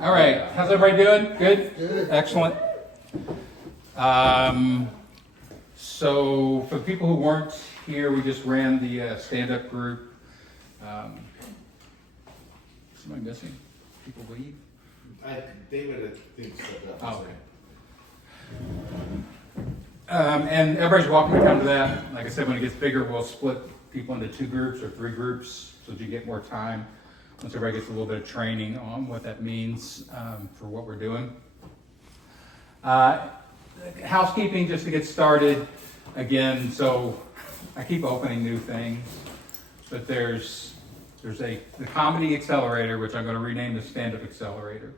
All right, how's everybody doing? Good? Good. Excellent. So for the people who weren't here, we just ran the stand-up group. Somebody missing? People leave? David, I think, said that. Oh, okay. And everybody's welcome to come to that. Like I said, when it gets bigger, we'll split people into 2 groups or 3 groups so that you get more time once everybody gets a little bit of training on what that means for what we're doing. Housekeeping, just to get started. Again, so I keep opening new things, but there's the Comedy Accelerator, which I'm going to rename the Stand-Up Accelerator,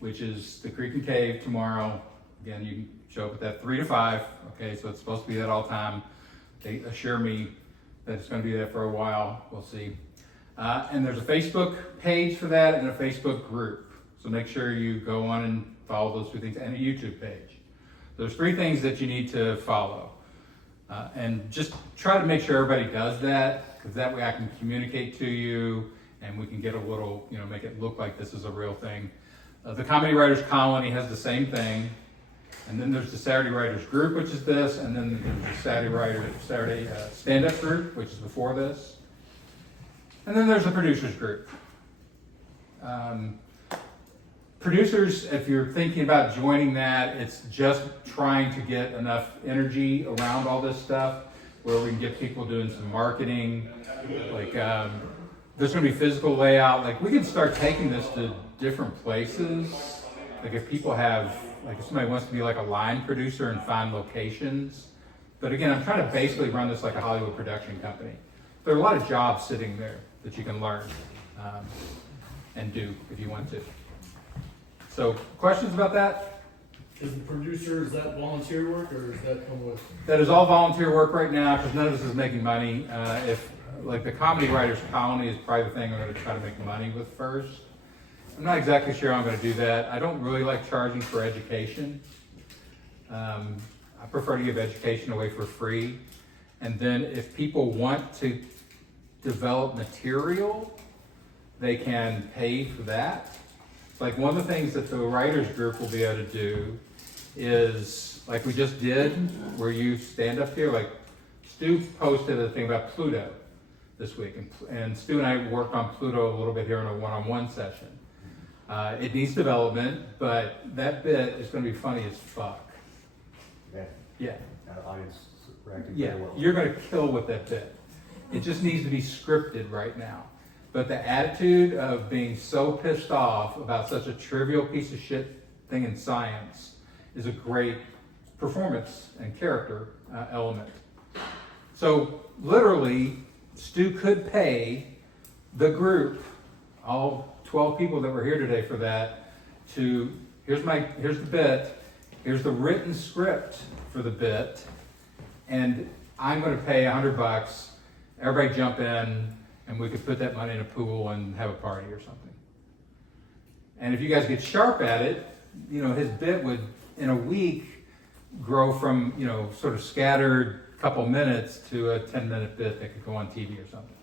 which is the Creek and Cave tomorrow. Again, you can show up at that 3 to 5. Okay, so it's supposed to be that all time. They assure me that it's going to be there for a while. We'll see. And there's a Facebook page for that and a Facebook group. So make sure you go on and follow those 2 things, and a YouTube page. There's 3 things that you need to follow. And just try to make sure everybody does that, because that way I can communicate to you and we can get a little, make it look like this is a real thing. The Comedy Writers Colony has the same thing. And then there's the Saturday Writers Group, which is this, and then there's the Saturday Stand-Up Group, which is before this. And then there's the Producers Group. Producers, if you're thinking about joining that, it's just trying to get enough energy around all this stuff where we can get people doing some marketing. Like, there's going to be physical layout. Like, we can start taking this to different places. Like, if people have, if somebody wants to be like a line producer and find locations. But again, I'm trying to basically run this like a Hollywood production company. There are a lot of jobs sitting there that you can learn and do if you want to. So, questions about that? Is the producer, is that volunteer work or does that come with? That is all volunteer work right now because none of us is making money. If the Comedy Writers Colony is probably the thing I'm going to try to make money with first. I'm not exactly sure I'm going to do that. I don't really like charging for education. I prefer to give education away for free. And then if people want to develop material, they can pay for that. Like one of the things that the writers group will be able to do is, like we just did, where you stand up here, like Stu posted a thing about Pluto this week. And Stu and I worked on Pluto a little bit here in a one-on-one session. It needs development, but that bit is going to be funny as fuck. Yeah. Audience reacting Yeah, very well. you're going to kill with that bit. It just needs to be scripted right now. But the attitude of being so pissed off about such a trivial piece of shit thing in science is a great performance and character element. So literally, Stu could pay the group, all 12 people that were here today for that, to, here's the bit, here's the written script for the bit, and I'm going to pay $100, everybody jump in, and we could put that money in a pool and have a party or something. And if you guys get sharp at it, his bit would, in a week, grow from, sort of scattered couple minutes to a 10-minute bit that could go on TV or something.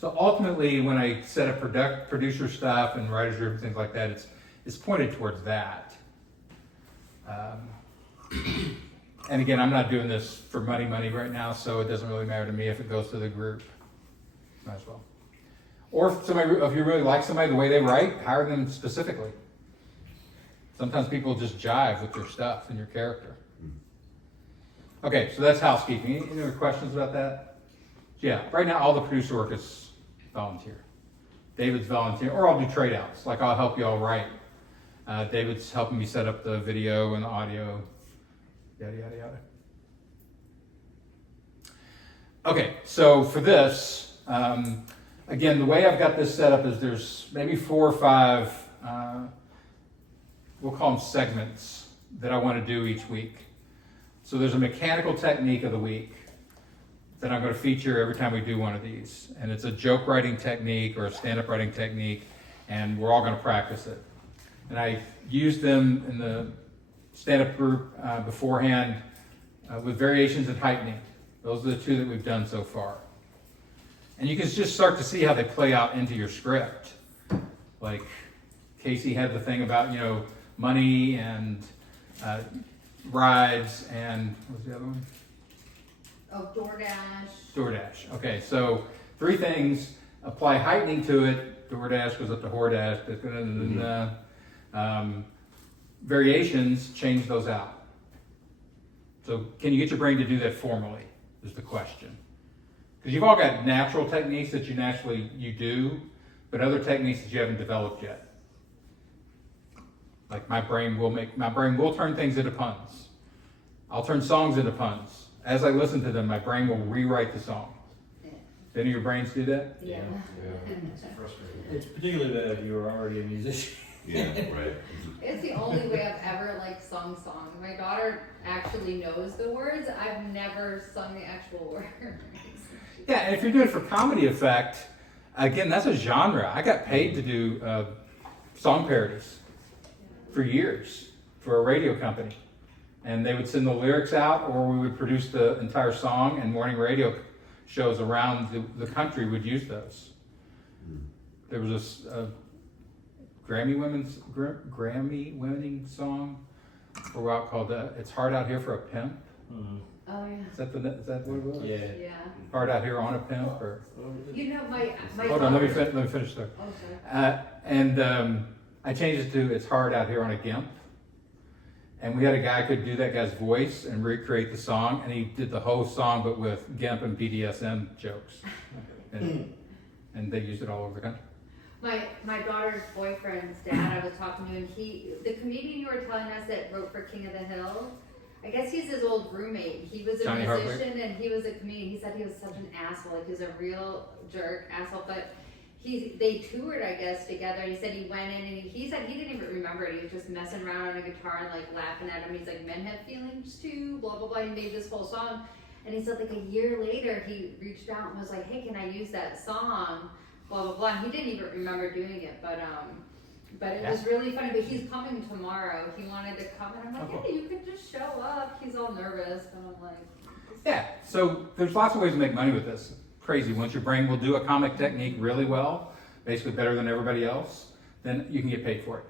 So ultimately, when I set up producer stuff and writers group and things like that, it's pointed towards that. And again, I'm not doing this for money right now, so it doesn't really matter to me if it goes to the group. Might as well. Or if you really like somebody the way they write, hire them specifically. Sometimes people just jive with your stuff and your character. Okay, so that's housekeeping. Any other questions about that? Yeah, right now all the producer work is volunteer. David's volunteer, or I'll do trade outs. Like I'll help you all write. David's helping me set up the video and the audio, yada, yada, yada. Okay, so for this, again, the way I've got this set up is there's maybe 4 or 5, we'll call them segments that I want to do each week. So there's a mechanical technique of the week that I'm going to feature every time we do one of these. And it's a joke writing technique or a stand-up writing technique, and we're all going to practice it. And I used them in the stand-up group beforehand with variations in heightening. Those are the 2 that we've done so far. And you can just start to see how they play out into your script. Like Casey had the thing about, money and rides and, what was the other one? Oh, DoorDash. DoorDash. Okay, so 3 things. Apply heightening to it. DoorDash goes up to Hordash. Variations, change those out. So can you get your brain to do that formally is the question. Because you've all got natural techniques that you do, but other techniques that you haven't developed yet. Like my brain will turn things into puns. I'll turn songs into puns. As I listen to them, my brain will rewrite the song. Do any of your brains do that? Yeah. It's frustrating. It's particularly bad if you were already a musician. Yeah, right. It's the only way I've ever sung songs. My daughter actually knows the words. I've never sung the actual words. Yeah, and if you're doing it for comedy effect, again, that's a genre. I got paid to do song parodies for years for a radio company. And they would send the lyrics out, or we would produce the entire song, and morning radio shows around the country would use those. There was a Grammy winning song for a while called "It's Hard Out Here for a Pimp." Oh yeah. Is that what it was? Yeah. Yeah. Hard out here on a pimp, or My hold on, let me daughter- finish there. Oh sorry. And I changed it to "It's Hard Out Here on a Gimp." And we had a guy who could do that guy's voice and recreate the song, and he did the whole song, but with GIMP and BDSM jokes. And they used it all over the country. My daughter's boyfriend's dad, I was talking to, and the comedian you were telling us that wrote for King of the Hill, I guess he's his old roommate. He was a Johnny musician Hartwick? and he was a comedian. He said he was such an asshole, he was a real jerk asshole, but they toured, I guess, together. He said he went in and he said he didn't even remember it. He was just messing around on a guitar and laughing at him. He's like, men have feelings too, blah, blah, blah. He made this whole song. And he said a year later, he reached out and was like, hey, can I use that song? Blah, blah, blah. And he didn't even remember doing it, but it was really funny. But he's coming tomorrow. He wanted to come, and I'm like, hey, you could just show up. He's all nervous, but I'm like, Yeah, so there's lots of ways to make money with this. Crazy. Once your brain will do a comic technique really well, basically better than everybody else, then you can get paid for it.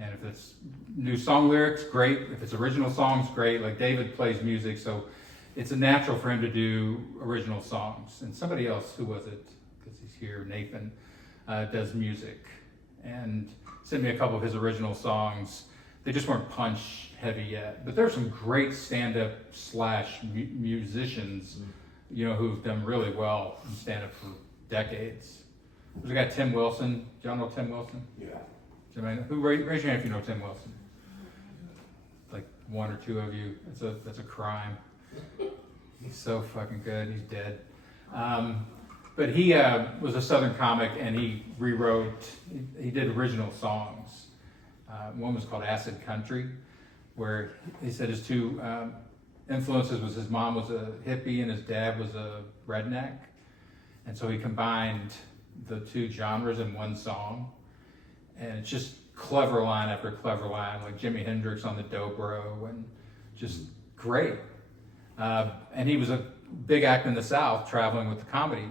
And if it's new song lyrics, great. If it's original songs, great. Like David plays music, so it's a natural for him to do original songs. And somebody else, who was it? Because he's here, Nathan, does music. And sent me a couple of his original songs. They just weren't punch heavy yet. But there's some great stand-up / musicians, who've done really well in stand-up for decades. There's a guy, Tim Wilson. Do y'all know Tim Wilson? Yeah. Raise your hand if you know Tim Wilson. Like 1 or 2 of you. That's a crime. He's so fucking good. He's dead. But he was a Southern comic, and he he did original songs. One was called Acid Country, where he said his 2 influences was his mom was a hippie and his dad was a redneck. And so he combined the 2 genres in one song. And it's just clever line after clever line, like Jimi Hendrix on the Dobro, and just great. And he was a big act in the South, traveling with the comedy,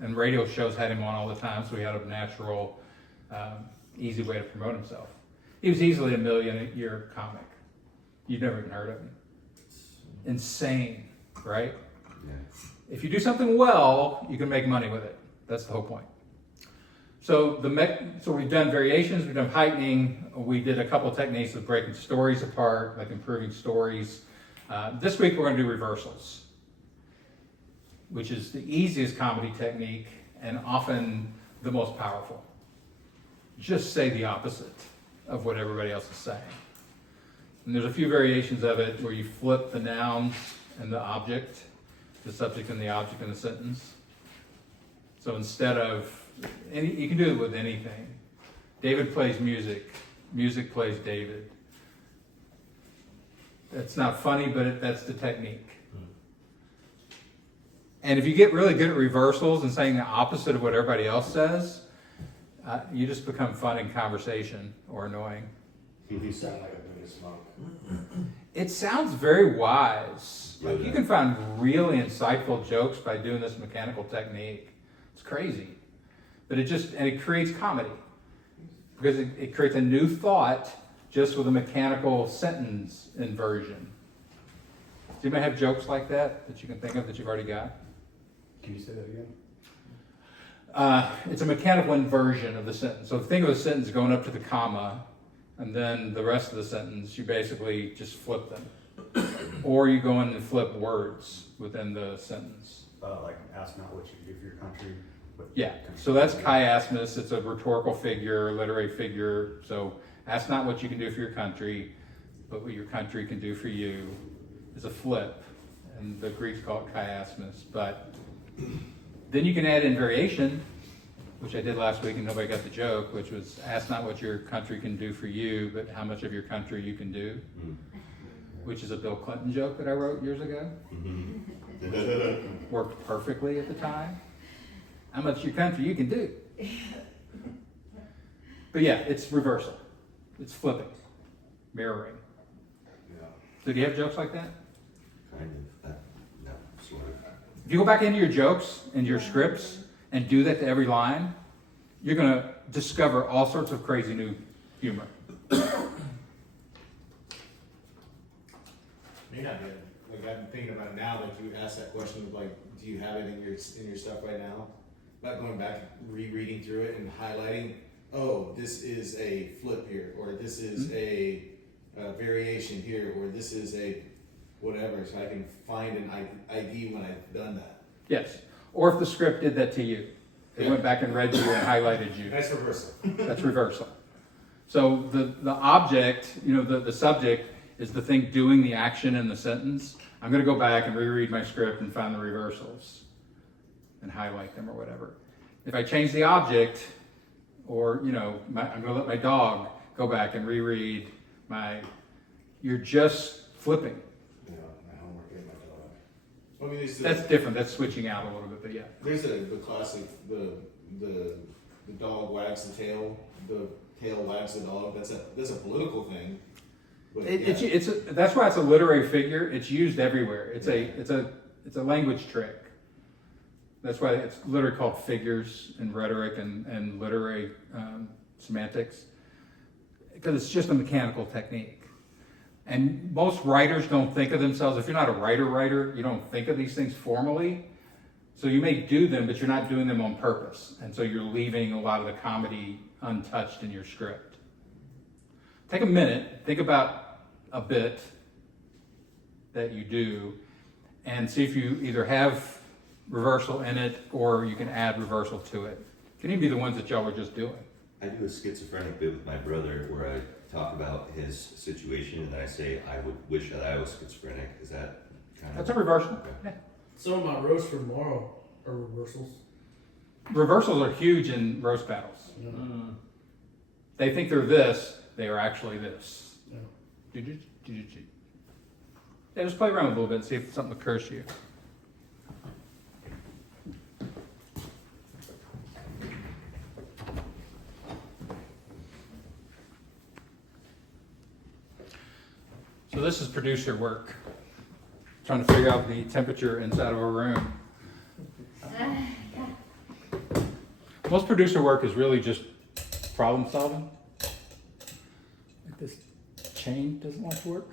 and radio shows had him on all the time, so he had a natural, easy way to promote himself. He was easily $1 million a year comic. You've never even heard of him. Insane, right? Yeah. If you do something well, you can make money with it. That's the whole point. So we've done variations, we've done heightening, we did a couple of techniques of breaking stories apart, like improving stories. This week we're going to do reversals, which is the easiest comedy technique and often the most powerful. Just say the opposite of what everybody else is saying. And there's a few variations of it where you flip the noun and the object, the subject and the object in a sentence. So instead of, you can do it with anything. David plays music, music plays David. That's not funny, but that's the technique. And if you get really good at reversals and saying the opposite of what everybody else says, you just become fun in conversation or annoying. You sound like a big smoke. It sounds very wise. Like Yeah. you can find really insightful jokes by doing this mechanical technique. It's crazy. But it creates comedy. Because it creates a new thought just with a mechanical sentence inversion. Do you have jokes like that you can think of that you've already got? Can you say that again? It's a mechanical inversion of the sentence. So think of a sentence going up to the comma, and then the rest of the sentence, you basically just flip them. Or you go in and flip words within the sentence. Like, ask not what you can do for your country. But Yeah, so that's chiasmus. It's a rhetorical figure, a literary figure. So ask not what you can do for your country, but what your country can do for you is a flip. And the Greeks call it chiasmus. But then you can add in variation, which I did last week and nobody got the joke, which was ask not what your country can do for you, but how much of your country you can do, which is a Bill Clinton joke that I wrote years ago. Worked perfectly at the time. How much of your country you can do. But yeah, it's reversal. It's flipping, mirroring. Yeah. So do you have jokes like that? Kind of. No, sort of. If you go back into your jokes and your scripts and do that to every line, you're going to discover all sorts of crazy new humor. May not be. Like I'm thinking about it now that you asked that question of like, do you have it in your stuff right now? About going back, rereading through it and highlighting. Oh, this is a flip here, or this is a variation here, or this is a whatever. So I can find an ID when I've done that. Yes. Or if the script did that to you, it went back and read you and highlighted you. That's reversal. That's reversal. So the object, the subject is the thing doing the action in the sentence. I'm going to go back and reread my script and find the reversals and highlight them or whatever. If I change the object, or, I'm going to let my dog go back and reread you're just flipping. You know, my homework and my dog. I mean, That's different. That's switching out a little bit, but yeah. There's the classic, the dog wags the tail, the tail wags the dog. That's a political thing. But That's why it's a literary figure. It's used everywhere. It's a language trick. That's why it's literally called figures in rhetoric and literary semantics, because it's just a mechanical technique. And most writers don't think of themselves, if you're not a writer, you don't think of these things formally. So you may do them, but you're not doing them on purpose. And so you're leaving a lot of the comedy untouched in your script. Take a minute, think about a bit that you do, and see if you either have reversal in it or you can add reversal to it. It can even be the ones that y'all were just doing. I do a schizophrenic bit with my brother where I talk about his situation and then I say, I would wish that I was schizophrenic. Is that kind of... That's a reversal. Okay. Yeah. Some of my roasts for tomorrow are reversals. Reversals are huge in roast battles. Yeah. They think they're this, they are actually this. Yeah. Yeah, just play around with it a little bit and see if something occurs to you. So this is producer work. Trying to figure out the temperature inside of a room. Most producer work is really just problem solving. Like this chain doesn't want to work.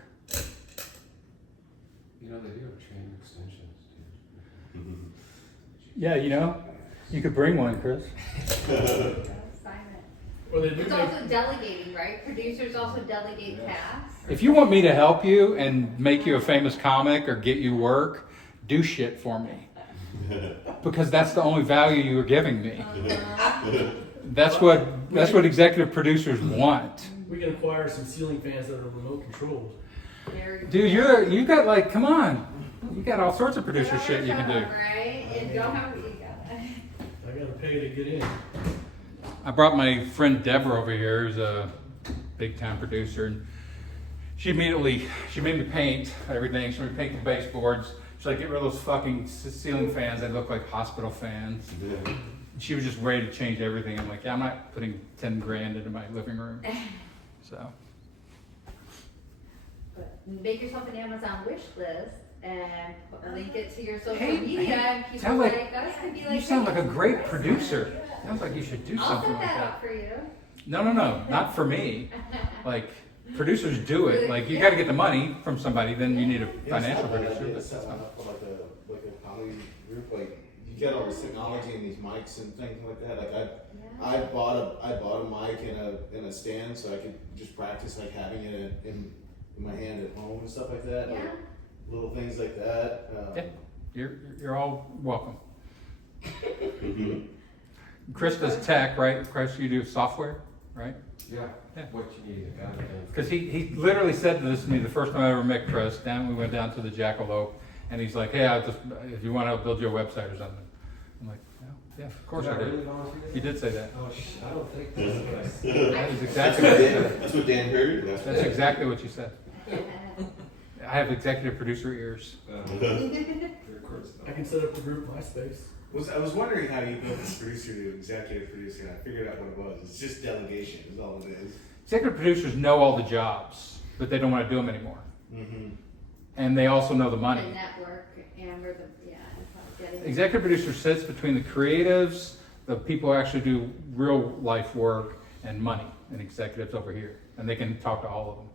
You know, they do have chain extensions, too. Yeah, you could bring one, Chris. Or they do It's make, also delegating, right? Producers also delegate tasks. If you want me to help you and make you a famous comic or get you work, do shit for me. Because that's the only value you are giving me. That's what executive producers want. we can acquire some ceiling fans that are remote controlled. Dude, you got come on. You got all sorts of producer shit you can do. Right? And don't have you got I gotta pay to get in. I brought my friend Deborah over here, who's a big time producer, and she made me paint everything. She made me paint the baseboards. She's like, get rid of those fucking ceiling fans. They look like hospital fans. Yeah. She was just ready to change everything. I'm like, yeah, I'm not putting 10 grand into my living room. So But make yourself an Amazon wish list. and link it to your social Hey, media, hey, and people sound like- like us can be like, You sound "Hey, like a great this." producer. Sounds like you should do I'll something set like that that. up for you. No, not for me. Like, producers do it. Like, you gotta get the money from somebody, then you need a financial producer. But Set that's one not. up for like a comedy group, like, you got all this technology and these mics and things like that, like I bought a mic and a stand so I could just practice like having it in my hand at home and stuff like that, Yeah. like little things like that. Yeah. You're all welcome. Mhm. Chris does tech, right? Chris, you do software, right? Yeah, Yeah. what you need, a guy. Because he literally said this to me the first time I ever met Chris. We went down to the Jackalope, and he's like, "Hey, if you want to build you a website or something." I'm like, "Yeah, of course I really did." volunteer? He did say that. Oh, I don't think that's That is That's exactly what what you Dan, said. that's what Dan heard. That's exactly what you said. I have executive producer ears. I can set up the group MySpace. I was wondering how you built this producer to executive producer, and I figured out what it was. It's just delegation is all it is. Executive producers know all the jobs, but they don't want to do them anymore. Mm-hmm. And they also know the The money. network and we're the, yeah, getting. Executive producer sits between the creatives, the people who actually do real life work, and money, and executives over here. And they can talk to all of them.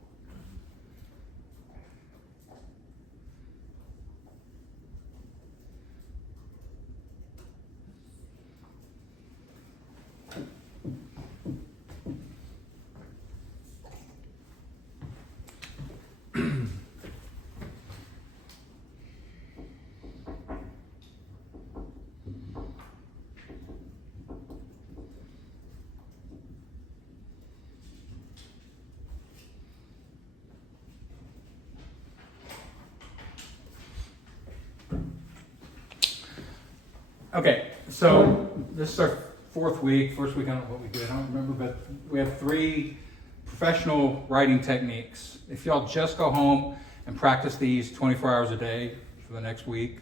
Okay, so this is our fourth week. First week, I don't know what we did, I don't remember, but we have 3 professional writing techniques. If y'all just go home and practice these 24 hours a day for the next week,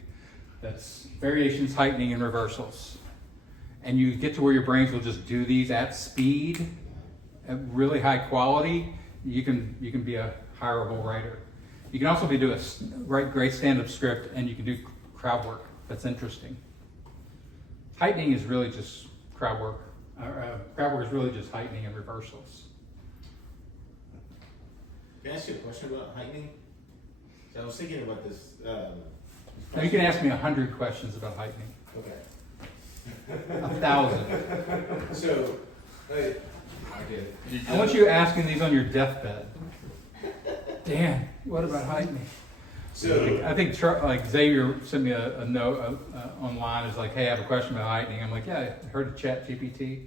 that's variations, heightening, and reversals. And you get to where your brains will just do these at speed, at really high quality, you can be a hireable writer. You can also write great stand-up script, and you can do crowd work. That's interesting. Heightening is really just crowd work. Crowd work is really just heightening and reversals. Can I ask you a question about heightening? I was thinking about this. Now you can ask me 100 questions about heightening. Okay. 1,000. So, I did. I want you asking these on your deathbed. Dan, what about heightening? So, I think like Xavier sent me a note online. Is like, hey, I have a question about heightening. I'm like, yeah, I heard of ChatGPT.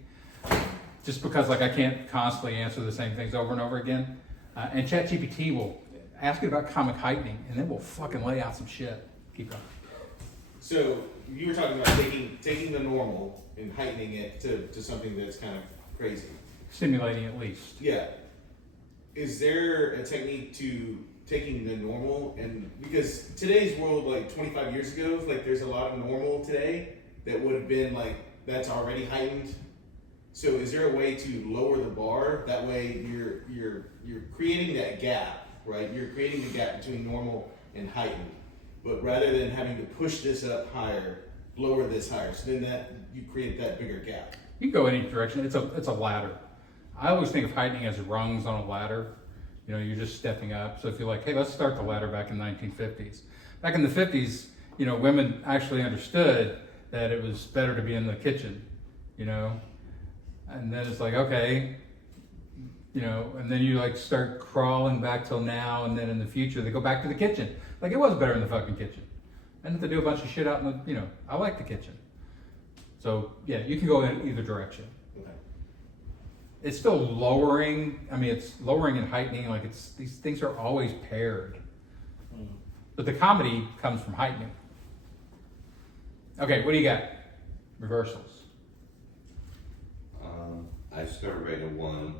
Just because like I can't constantly answer the same things over and over again. And ChatGPT will ask it about comic heightening, and then we'll fucking lay out some shit. Keep going. so you were talking about taking the normal and heightening it to something that's kind of crazy. Stimulating at least. Yeah. Is there a technique to taking the normal, and because today's world, like 25 years ago, like there's a lot of normal today that would have been like, that's already heightened. So is there a way to lower the bar? That way you're creating that gap, right? You're creating the gap between normal and heightened. But rather than having to push this up higher, lower this higher. So then that you create that bigger gap. You can go any direction. It's a ladder. I always think of heightening as rungs on a ladder. You know, you're just stepping up. So if you're like, hey, let's start the ladder back in the 1950s. Back in the 50s, you know, women actually understood that it was better to be in the kitchen, you know. And then it's like, okay, you know, and then you like start crawling back till now, and then in the future they go back to the kitchen. Like it was better in the fucking kitchen. And to do a bunch of shit out in the, you know, I like the kitchen. So yeah, you can go in either direction. Okay. It's still lowering. I mean, it's lowering and heightening. Like these things are always paired. But the comedy comes from heightening. Okay, what do you got? Reversals. I started writing one.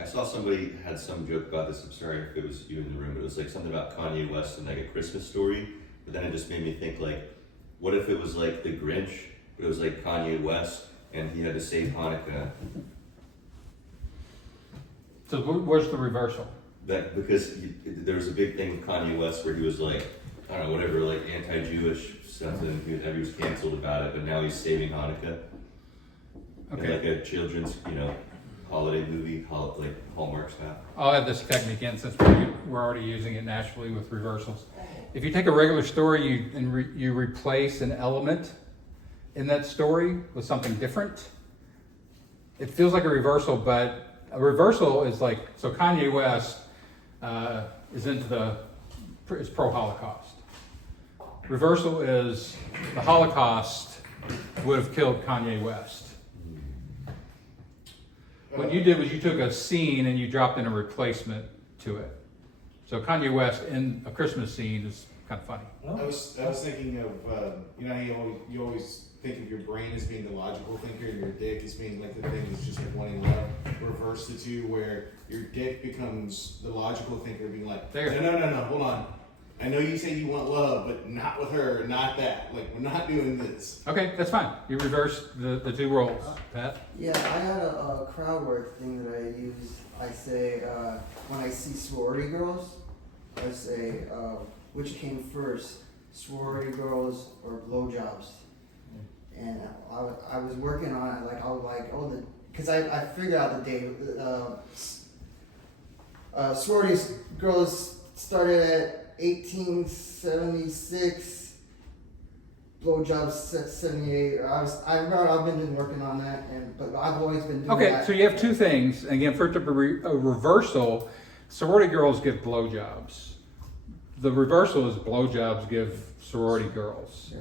I saw somebody had some joke about this. I'm sorry if it was you in the room, but it was like something about Kanye West and like a Christmas story. But then it just made me think like, what if it was like the Grinch, but it was like Kanye West and he had to save Hanukkah? So where's the reversal? That because there was a big thing with Kanye West where he was like, I don't know, whatever, like anti-Jewish stuff, and he was canceled about it, but now he's saving Hanukkah. Okay. Like a children's, holiday movie, like Hallmark style. I'll add this technique in since we're already using it naturally with reversals. If you take a regular story you replace an element in that story with something different, it feels like a reversal, but a reversal is like, so Kanye West is pro-Holocaust. Reversal is the Holocaust would have killed Kanye West. What you did was you took a scene and you dropped in a replacement to it. So Kanye West in a Christmas scene is kind of funny. I was thinking of you always think of your brain as being the logical thinker and your dick as being like the thing that's just like wanting love. Reverse the two, where your dick becomes the logical thinker, being like, no, hold on. I know you say you want love, but not with her, not that. Like, we're not doing this. Okay, that's fine. You reverse the two roles, Pat. Yeah, I had a crowd work thing that I use. I say, when I see sorority girls, I say, which came first, sorority girls or blowjobs? And I was working on it, like, I was like, because I figured out the date. Sorority girls started at 1876, blowjobs 78. I remember I've been working on that, but I've always been doing Okay, that. so you have two things. Again, for it to be a reversal, sorority girls give blowjobs. The reversal is blowjobs give sorority girls. Yeah.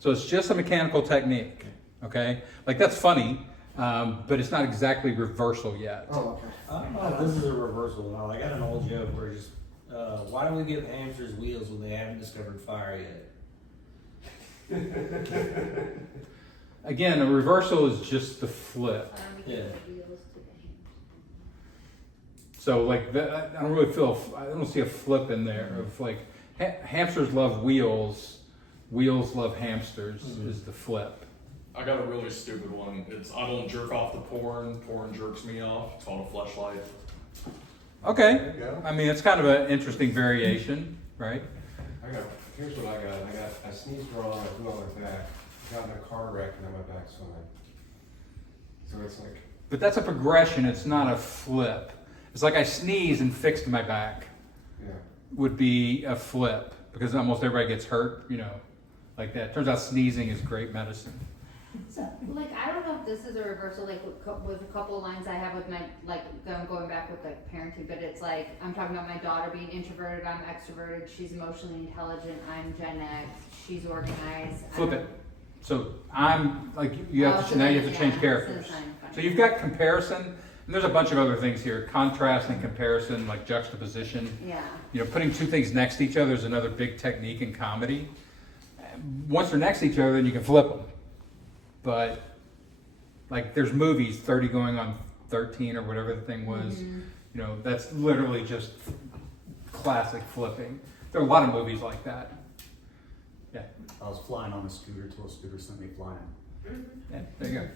So it's just a mechanical technique, okay? Like that's funny, but it's not exactly reversal yet. Oh, okay. I don't know if this is a reversal at all. I got an old joke where just, why do we give hamsters wheels when they haven't discovered fire yet? Again, a reversal is just the flip. Yeah. So like, I don't see a flip in there of like, hamsters love wheels, wheels love hamsters is the flip. I got a really stupid one. It's I don't jerk off the porn jerks me off. It's called a fleshlight. Okay, There you go. I mean, it's kind of an interesting variation, right? Here's what I got. I sneezed wrong, I flew on my back, got in a car wreck, and then my back swimming. So it's like, But that's a progression, it's not a flip. It's like I sneezed and fixed my back yeah. would be a flip because almost everybody gets hurt, like that. Turns out sneezing is great medicine. Like, I don't know if this is a reversal, like with a couple of lines I have with my, like, I'm going back with like parenting, but it's like, I'm talking about my daughter being introverted, I'm extroverted, she's emotionally intelligent, I'm Gen X, she's organized. Flip it. So I'm like, you have to change characters. So you've got comparison, and there's a bunch of other things here. Contrast and comparison, like juxtaposition. Yeah. Putting two things next to each other is another big technique in comedy. Once they're next to each other, then you can flip them. But like there's movies 30 going on 13 or whatever the thing was, that's literally just classic flipping. There are a lot of movies like that. Yeah, I was flying on a scooter till a scooter sent me flying. yeah, there you go.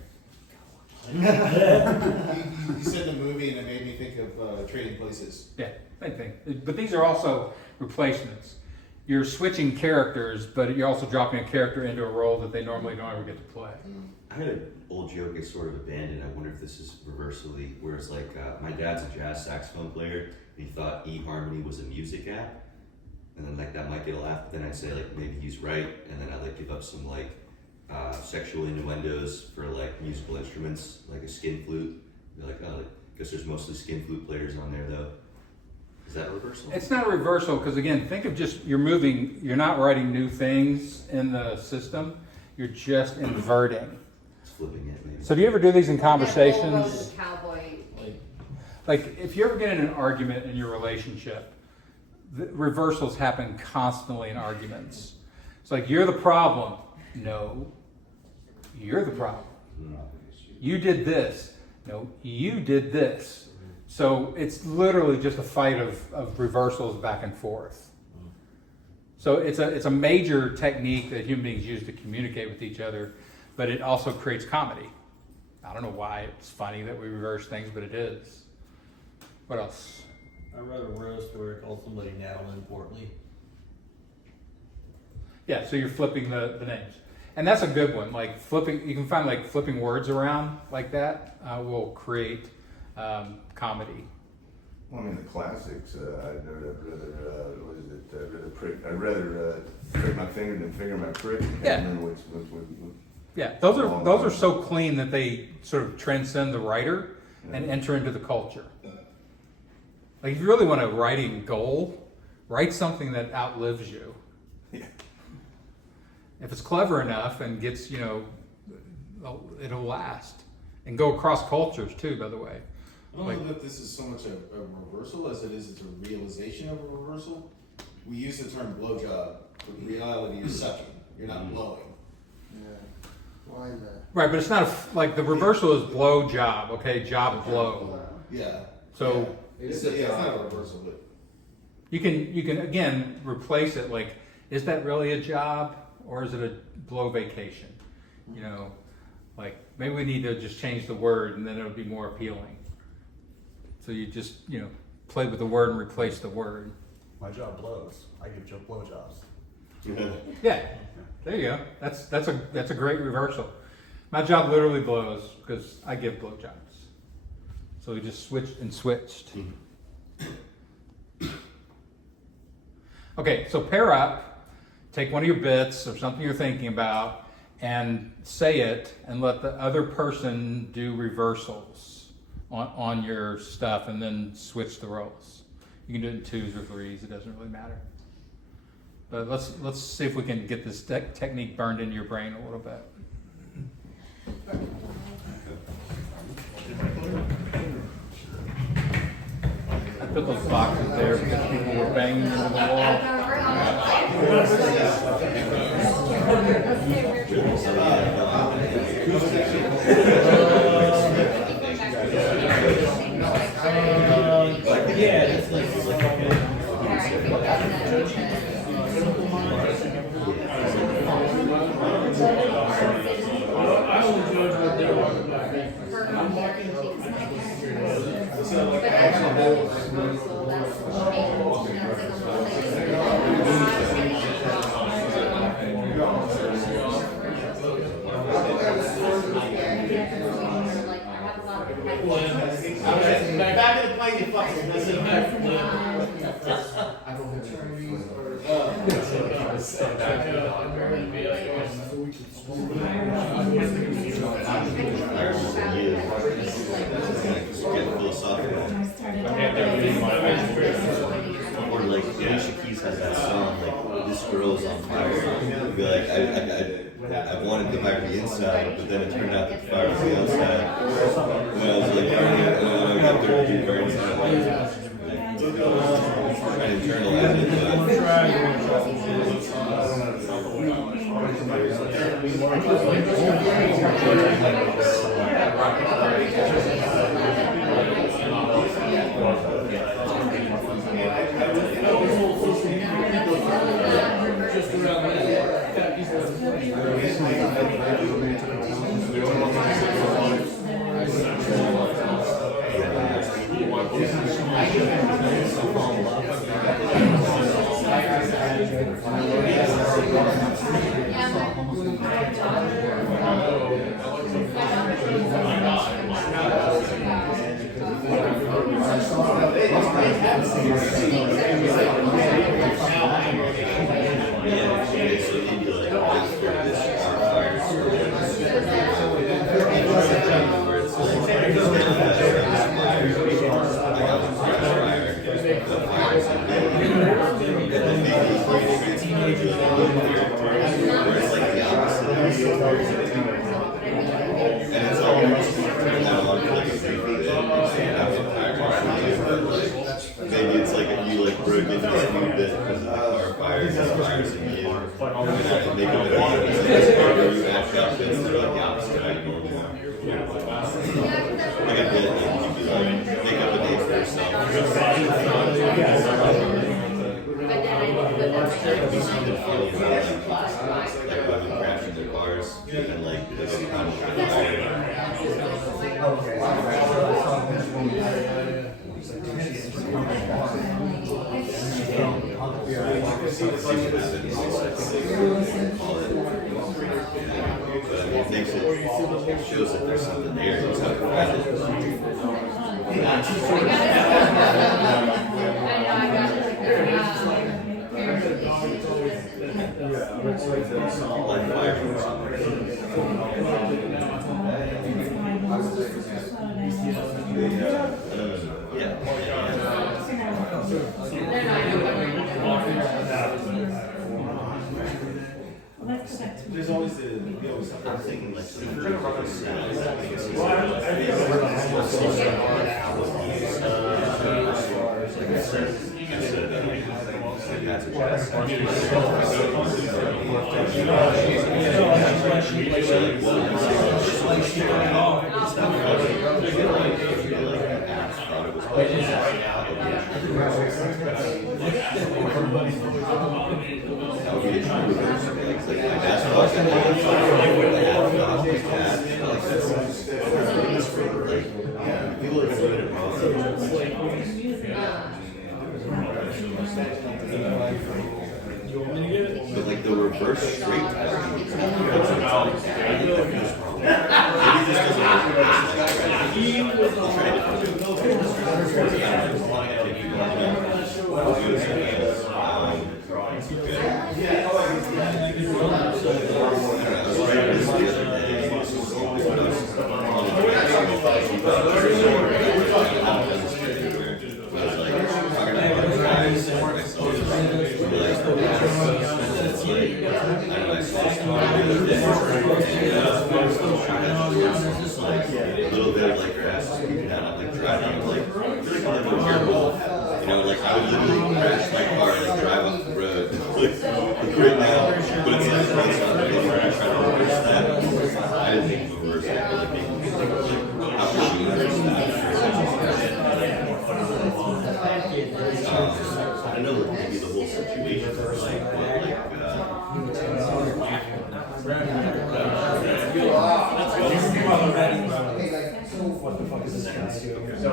You said the movie, and it made me think of Trading Places. Yeah, same thing. But these are also replacements. You're switching characters, but you're also dropping a character into a role that they normally don't ever get to play. I had an old joke I sort of abandoned. I wonder if this is reversally, where it's like, my dad's a jazz saxophone player, and he thought eHarmony was a music app. And then like that might get a laugh, but then I'd say like maybe he's right, and then I'd like give up some like sexual innuendos for like musical instruments, like a skin flute. Be like, oh, I guess there's mostly skin flute players on there though. Is that a reversal? It's not a reversal because again, think of just you're not writing new things in the system. You're just inverting. It's flipping it maybe. So do you ever do these in That whole road conversations? to cowboy. Like if you ever get in an argument in your relationship, the reversals happen constantly in arguments. It's like you're the problem. No, you're the problem. You did this. No, you did this. So it's literally just a fight of reversals back and forth. So it's a major technique that human beings use to communicate with each other, but it also creates comedy. I don't know why it's funny that we reverse things, but it is. What else? I wrote a roast where I called somebody Natalie Portly. Yeah, so you're flipping the names. And that's a good one. Like flipping, you can find like flipping words around like that will create comedy. Well, I mean, the classics, I'd rather, what is it, I'd rather prick my finger than finger my prick. I can't Yeah. remember which Yeah, those are so clean that they sort of transcend the writer and enter into the culture. Like if you really want a writing goal, write something that outlives you. Yeah. If it's clever enough and gets, it'll last. And go across cultures too, by the way. I don't know that this is so much a reversal as it is it's a realization of a reversal. We use the term blowjob, but in reality you're sucking. You're not blowing. Yeah. Why is that? Right, but it's not like the reversal is blow job, okay? Job blow. Yeah. So It's not a reversal, but you can again replace it like, is that really a job or is it a blow vacation? Like maybe we need to just change the word and then it'll be more appealing. So you just, play with the word and replace the word. My job blows. I give Joe blowjobs. Yeah, there you go. That's a great reversal. My job literally blows because I give blowjobs. So we just switched and switched. Okay, so pair up, take one of your bits or something you're thinking about and say it and let the other person do reversals on your stuff and then switch the roles. You can do it in 2s or 3s, it doesn't really matter. But let's see if we can get this technique burned into your brain a little bit. I put those boxes there because people were banging into the wall. back of the plane, you fucking mess it Get philosophical. Or like Alicia Keys has that song, like "This Girl's on Fire." You'd be like, I wanted the fire to be inside, but then it turned out that the fire was the outside. And I was like, I got 30 burns in it. Trying to internalize maybe it's like if you like broke into this new bit because of the car fire and the fires in you. And make it better. You actually have bits that are like the opposite of normal. Like a bit that you could be like, make up a name for yourself. Be something funny about like women crashing their cars and like there's a kind of fire. It shows that there's something there. It's not private. I got it. Like fire. There's always the, I'm thinking like some sounds. People are doing it wrong. But like the reverse straight tire, maybe this doesn't work. A little bit of like your ass is creeping out. I'm like driving, like careful. You know, like I would literally crash my car and like drive off the road. Like right now, but it's like it's not the way I'm trying to reverse that. I didn't think of reverse it, but like making me think of like how could you reverse that? I don't know, like maybe the whole situation is like What the fuck is this guy doing? So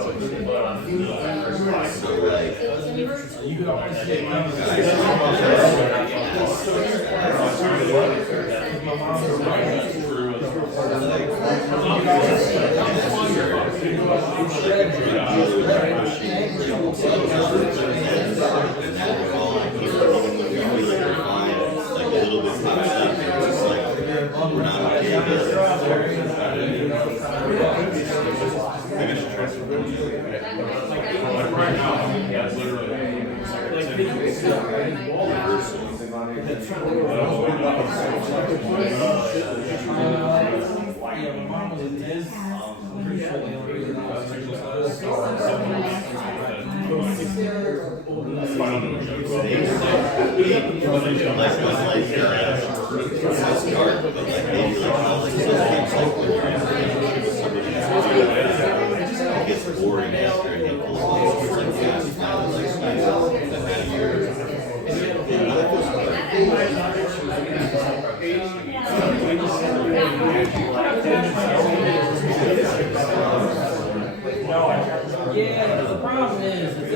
Yeah, the problem is that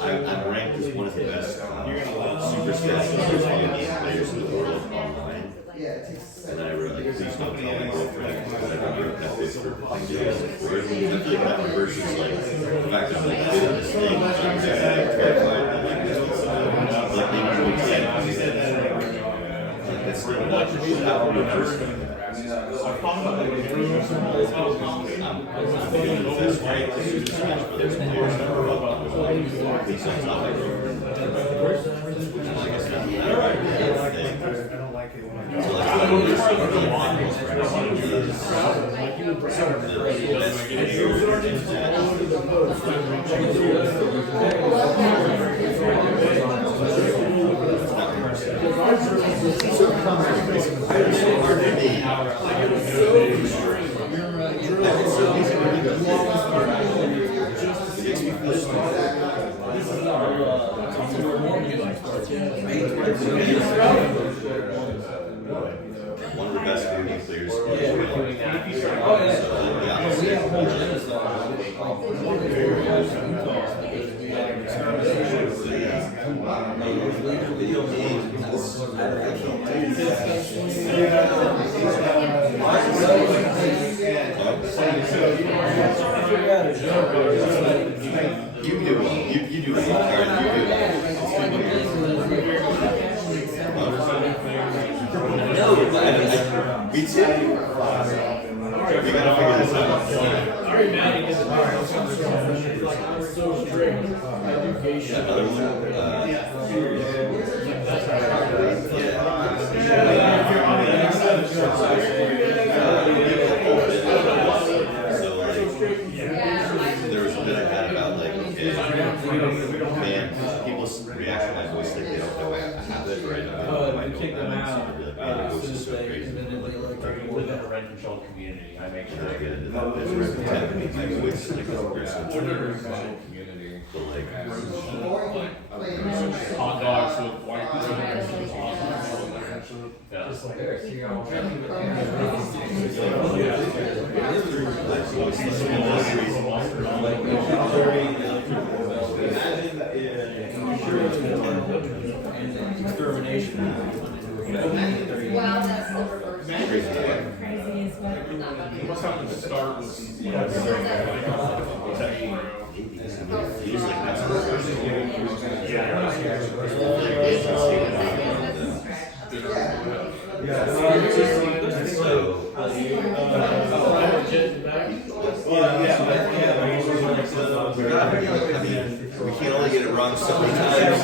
I'm ranked as one of the best super stats players in the world online. And I wrote like, please don't tell my girlfriend because I wrote that Facebook thing. I feel like that reverses like the fact that I'm like good at this thing. I'm terrified that like this was like maybe we can't. Like that's still not how to reverse it. I'm doing the best way to do this match for those players that were up. Please don't tell my girlfriend. Which is like I said, I don't like it when I one of the best video players You do well. You do well. Karen, you do well. No, me too. We gotta figure this out. Another one. So like, there was a bit I had about like, okay, man, people's reaction to my voice, like they don't know I have it, or I don't know I know kick them that. So out. they'd be like, man, your voice is so crazy. Within a rent control community, I make And sure I get into that business, pretending my voice like is aggressive. Community. But like, Hot dogs with white bread. Yeah. Extermination. Well, that's the reverse. Not funny. What's happening to start with? we can't only get it wrong so many times.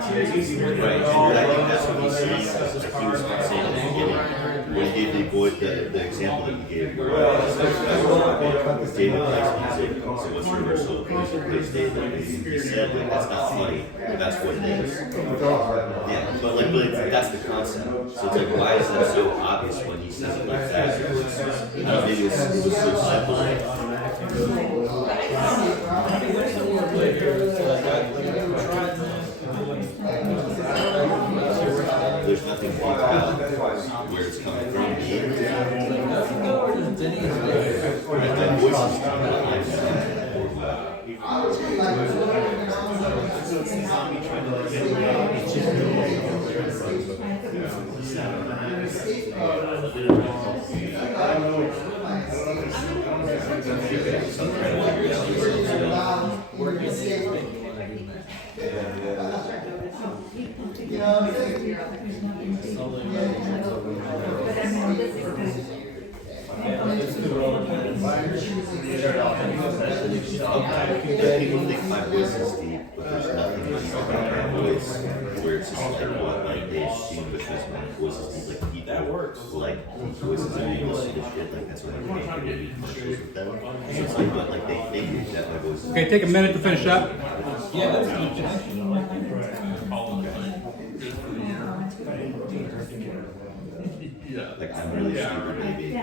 Right, and I think that's what he sees. He was saying in the beginning when he gave the boy the example that he gave. David plays music, so what's reversal? Music plays David. He said like that's not funny, but that's what it is. Yeah, but like that's the concept. So it's like why is that so obvious when he says it like that? I don't know, maybe it was so simple. There's nothing deep about where it's coming from. Right, that voice is coming behind that. People think my voice is deep, but there's nothing deep about my voice where it's just like what like they assume because my voice is deep, like people that works. Like voices and you listen to shit like that's what I'm making commercials with them. So it's like what like they think that my voice is Okay, take a minute to finish up. Yeah, that's good. Yeah. like I'm really stupid maybe.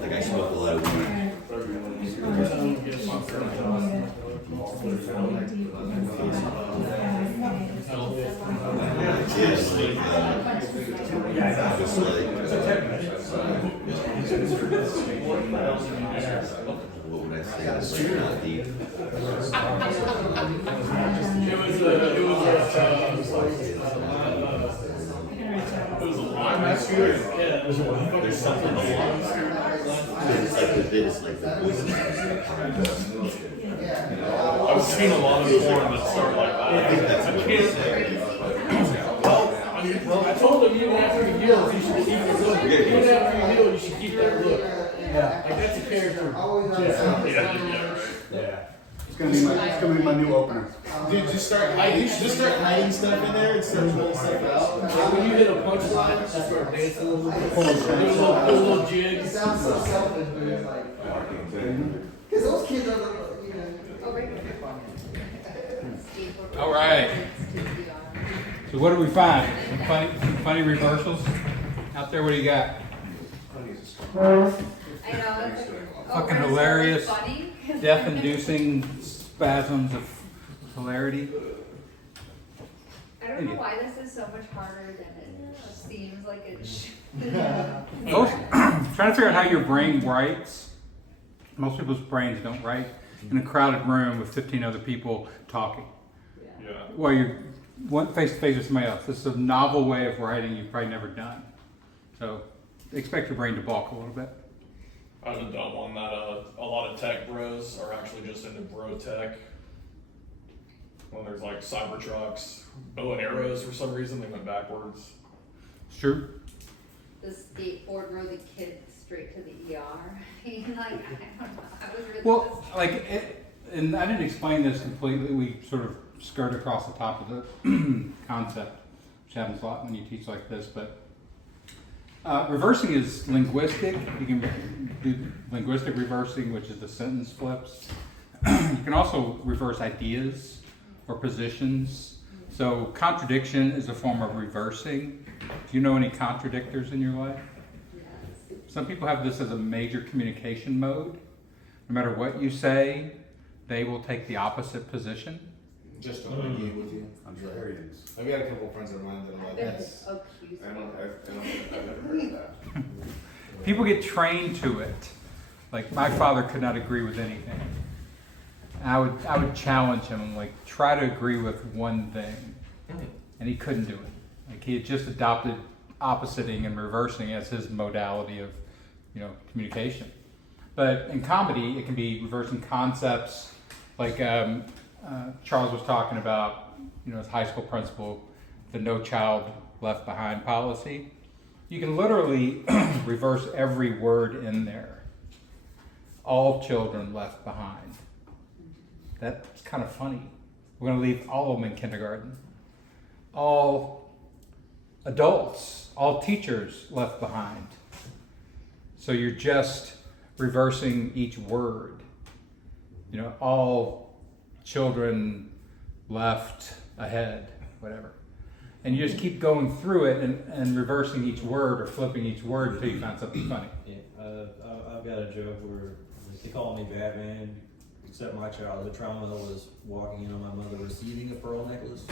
Like I smoke a lot of weed. What would I say? It's like not deep. There's something along. It's like the bit is like the voices. I've seen a lot of porn that start like that. I think that's what he's saying. Well, I told him even after he heals, you should keep your look. Even after you heal, you should keep that look. Yeah. Like that's a character. It's gonna be my new opener. Dude, you should just start hiding stuff in there and start pulling stuff out. Like when you hit a punchline, just start dancing a little bit. Do a little jig. It sounds so selfish, but it's like, because those kids are, you know. Oh, right. All right. So what do we find? Some funny reversals out there. What do you got? I know. Fucking hilarious. Funny. Death-inducing spasms of hilarity. I don't know why this is so much harder than it seems like it should. Trying to figure out how your brain writes. Most people's brains don't write in a crowded room with 15 other people talking. Yeah. Well, you're face to face with somebody else. This is a novel way of writing you've probably never done. So expect your brain to balk a little bit. I have a dumb one that a lot of tech bros are actually just into bro tech. When there's like Cybertrucks, bow and arrows for some reason, they went backwards. It's true. The skateboard rode the kid straight to the ER. I mean, like, I don't know. I was really Well, and I didn't explain this completely. We sort of skirt across the top of the concept, which happens a lot when you teach like this. But reversing is linguistic. You can do linguistic reversing, which is the sentence flips. You can also reverse ideas or positions. So contradiction is a form of reversing. Do you know any contradictors in your life? Yes. Some people have this as a major communication mode. No matter what you say, they will take the opposite position. Just to argue with you. Contrarians. I've got a couple friends of mine that are like, that's, Accused. I've never heard of that. People get trained to it. Like my father could not agree with anything. I would challenge him, like try to agree with one thing, and he couldn't do it. Like he had just adopted oppositing and reversing as his modality of, communication. But in comedy, it can be reversing concepts, like Charles was talking about, his high school principal, the No Child Left Behind policy. You can literally reverse every word in there. All children left behind. That's kind of funny. We're going to leave all of them in kindergarten. All adults, all teachers left behind. So you're just reversing each word. All children left ahead, whatever. And you just keep going through it and reversing each word or flipping each word until you find something funny. Yeah, I've got a joke where they call me Batman, except my childhood trauma was walking in on my mother receiving a pearl necklace.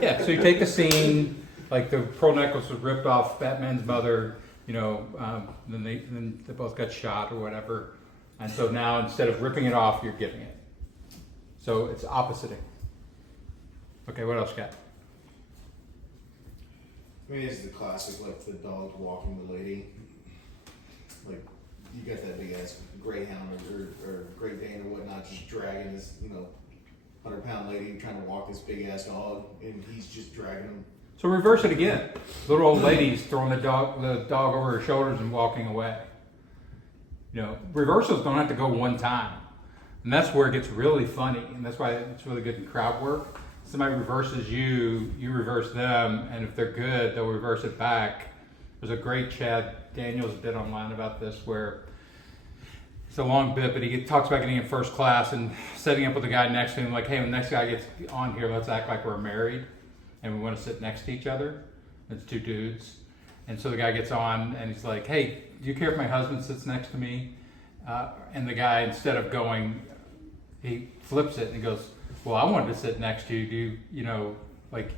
Yeah, so you take the scene, like the pearl necklace was ripped off Batman's mother, then they both got shot or whatever. And so now instead of ripping it off, you're giving it. So it's oppositing. Okay, what else you got? I mean, it's the classic, like the dog walking the lady. Like, you got that big ass greyhound or Great Dane or whatnot just dragging this, 100-pound lady trying to walk this big ass dog, and he's just dragging him. So reverse it again. Little old lady's throwing the dog over her shoulders and walking away. Reversals don't have to go one time. And that's where it gets really funny. And that's why it's really good in crowd work. Somebody reverses you, you reverse them, and if they're good, they'll reverse it back. There's a great Chad Daniels bit online about this where it's a long bit, but he talks about getting in first class and setting up with the guy next to him, like, hey, when the next guy gets on here, let's act like we're married and we want to sit next to each other. It's two dudes. And so the guy gets on and he's like, hey, do you care if my husband sits next to me? And the guy, instead of going, he flips it and he goes, well, I wanted to sit next to you. Like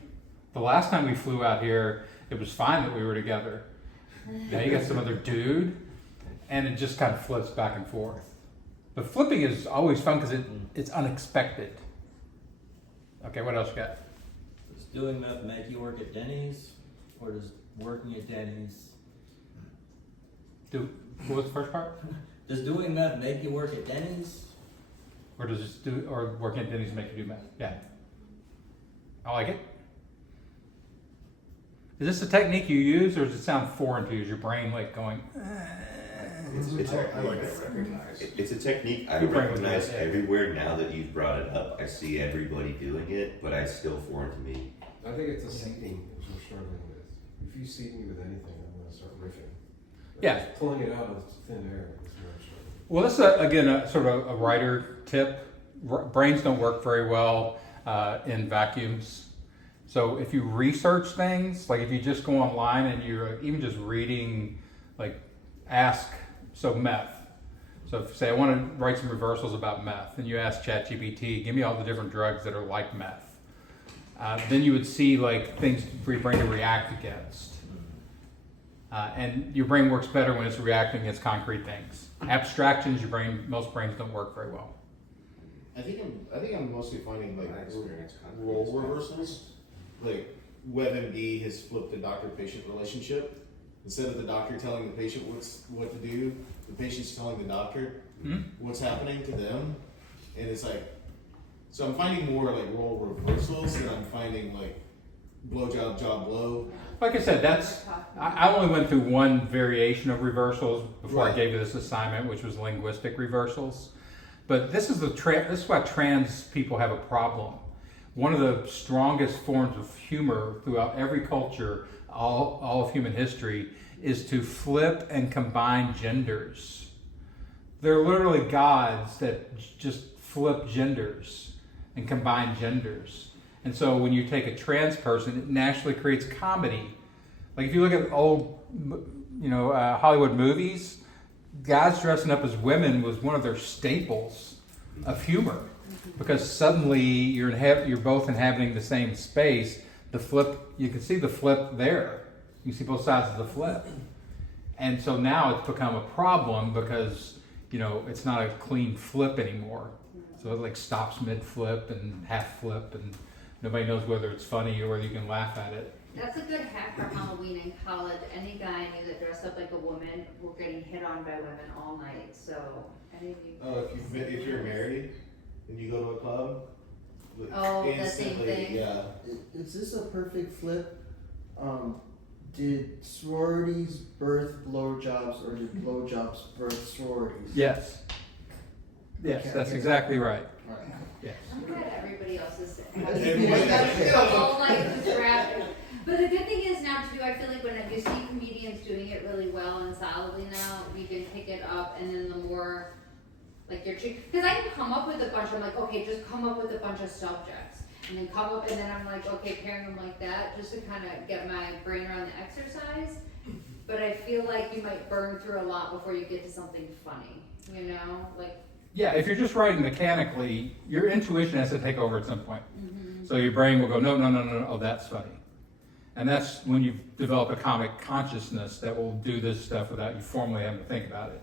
the last time we flew out here, it was fine that we were together. Now you got some other dude, and it just kind of flips back and forth. But flipping is always fun because it's unexpected. Okay, what else you got? Does doing meth make you work at Denny's, or does working at Denny's? What was the first part? Does doing meth make you work at Denny's? Or does working at Denny's make you do math? Yeah. I like it. Is this a technique you use, or does it sound foreign to you? Is your brain like going? It's a technique I recognize everywhere now that you've brought it up. I see everybody doing it, but it's still foreign to me. I think it's a seating that we're struggling with. If you seat me with anything, I'm going to start riffing. Yeah. Just pulling it out of thin air is where I'm struggling. Well, this is again a sort of a writer tip. Brains don't work very well in vacuums. So if you research things, like if you just go online and you're even just reading, like meth. So if, say I want to write some reversals about meth, and you ask ChatGPT, give me all the different drugs that are like meth. Then you would see like things for your brain to react against. And your brain works better when it's reacting against concrete things. Abstractions, most brains don't work very well. I think I'm mostly finding like My experience, role reversals. Like WebMD has flipped the doctor-patient relationship. Instead of the doctor telling the patient what to do, the patient's telling the doctor what's happening to them, and it's like, so I'm finding more like role reversals than I'm finding like blow job blow. Like I said, I only went through one variation of reversals before I gave you this assignment, which was linguistic reversals. But this is this is why trans people have a problem. One of the strongest forms of humor throughout every culture, all of human history, is to flip and combine genders. They're literally gods that just flip genders and combine genders. And so when you take a trans person, it naturally creates comedy. Like if you look at old, Hollywood movies, guys dressing up as women was one of their staples of humor, because suddenly you're both inhabiting the same space. The flip, you can see the flip there. You can see both sides of the flip. And so now it's become a problem because, it's not a clean flip anymore. So it like stops mid-flip and half-flip, and nobody knows whether it's funny or whether you can laugh at it. That's a good hack for Halloween in college. Any guy I knew that dressed up like a woman were getting hit on by women all night. So any of you. Oh, if you're married and you go to a club. Oh, the same instantly, thing. Yeah. Is this a perfect flip? Did sororities birth blowjobs, or did blowjobs birth sororities? Yes. Yes, that's exactly right. Yes. I'm glad everybody else is Everybody- all like distracted. But the good thing is now too, I feel like when you see comedians doing it really well and solidly now, you can pick it up, and then the more like because I can come up with a bunch. I'm like, okay, just come up with a bunch of subjects, and then come up, and then I'm like, okay, pairing them like that, just to kind of get my brain around the exercise. But I feel like you might burn through a lot before you get to something funny, like. Yeah, if you're just writing mechanically, your intuition has to take over at some point. So your brain will go, no, oh, that's funny. And that's when you develop a comic consciousness that will do this stuff without you formally having to think about it.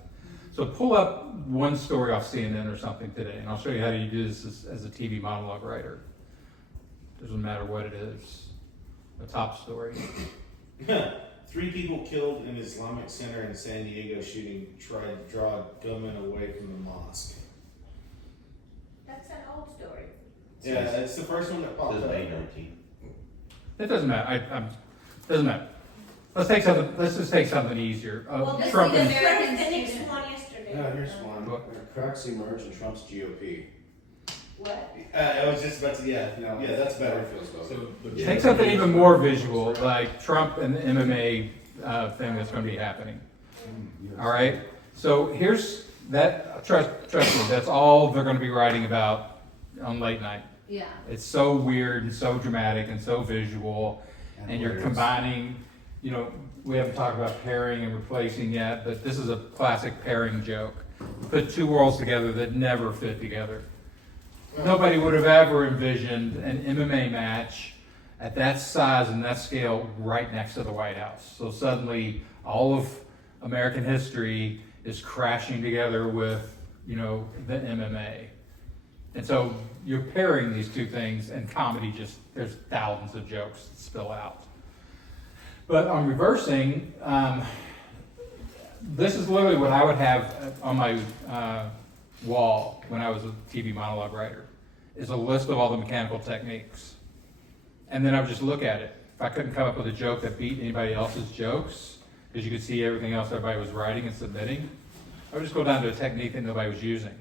So pull up one story off CNN or something today, and I'll show you how you do this as a TV monologue writer. Doesn't matter what it is. A top story. 3 people killed in Islamic Center in San Diego shooting tried to draw gunmen away from the mosque. That's an old story. Yeah, it's the first one that popped Says up. May 19. It doesn't matter. Doesn't matter. Let's just take something easier. Well, this Trump is and- the Phoenix one yesterday. Here's one. Cracks emerge in Trump's GOP. What? I was just about to, No, that's better. feels about So it. the Take something even more visual, like Trump and the MMA thing that's going to be happening. All right. So here's that. Trust me, that's all they're going to be writing about on late night. Yeah. It's so weird and so dramatic and so visual, and you're combining. We haven't talked about pairing and replacing yet, but this is a classic pairing joke. Put 2 worlds together that never fit together. Nobody would have ever envisioned an MMA match at that size and that scale right next to the White House. So suddenly all of American history is crashing together with, the MMA. And so you're pairing these two things, and comedy there's thousands of jokes that spill out. But on reversing, this is literally what I would have on my wall when I was a TV monologue writer, is a list of all the mechanical techniques. And then I would just look at it. If I couldn't come up with a joke that beat anybody else's jokes, because you could see everything else everybody was writing and submitting, I would just go down to a technique that nobody was using.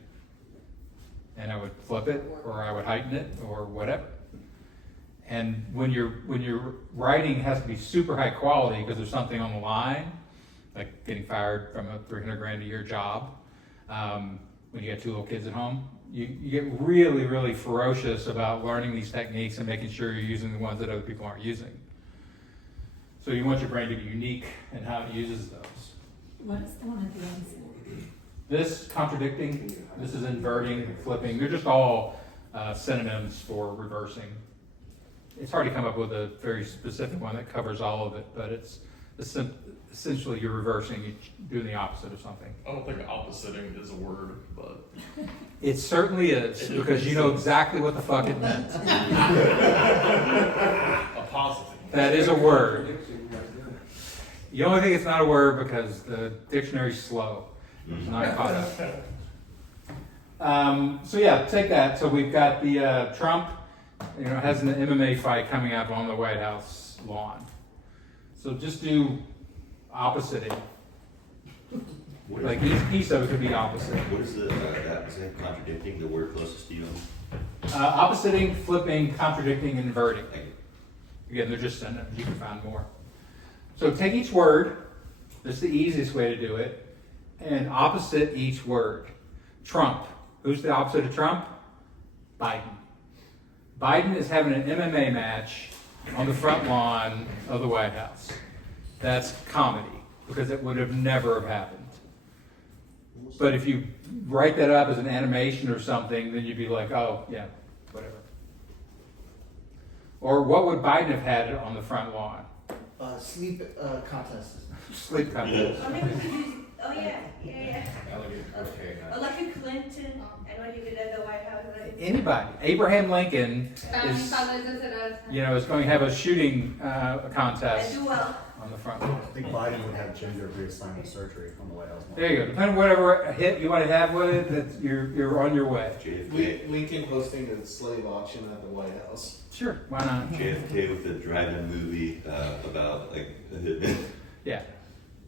And I would flip it, or I would heighten it, or whatever. And when your writing has to be super high quality because there's something on the line, like getting fired from a $300,000 a year job, when you got 2 little kids at home, you get really, really ferocious about learning these techniques and making sure you're using the ones that other people aren't using. So you want your brain to be unique in how it uses those. What is the one at the end? This contradicting, this is inverting, flipping. They're just all synonyms for reversing. It's hard to come up with a very specific one that covers all of it, but it's essentially you're reversing, you're doing the opposite of something. I don't think oppositing is a word, but It certainly is, because you know exactly what the fuck it meant. oppositing. That is a word. You only think it's not a word because the dictionary's slow. It's not caught up. So yeah, take that. So we've got the Trump, has an MMA fight coming up on the White House lawn. So just do oppositing. Like each piece of it could be opposite. What is the, that, is that contradicting the word closest to you? Oppositing, flipping, contradicting, and inverting. Thank you. Again, they're just synonyms. You can find more. So take each word. This is the easiest way to do it. And opposite each word. Trump. Who's the opposite of Trump? Biden. Biden is having an MMA match on the front lawn of the White House. That's comedy, because it would have never have happened. But if you write that up as an animation or something, then you'd be like, oh, yeah, whatever. Or what would Biden have had on the front lawn? Sleep contest. Sleep contest. Oh, maybe we could use, oh, yeah. Or like a Clinton, and what he did at the White House, right? Anybody. Abraham Lincoln Founding is, fathers of the is going to have a shooting contest And do well. on the front I lawn. think Biden would have gender reassignment surgery on the White House. There you go. Depending on whatever hit you want to have with it, that's, you're on your way. JFK. Lincoln hosting a slave auction at the White House. Sure, why not? JFK with the drive-in movie about like a hitman. Yeah,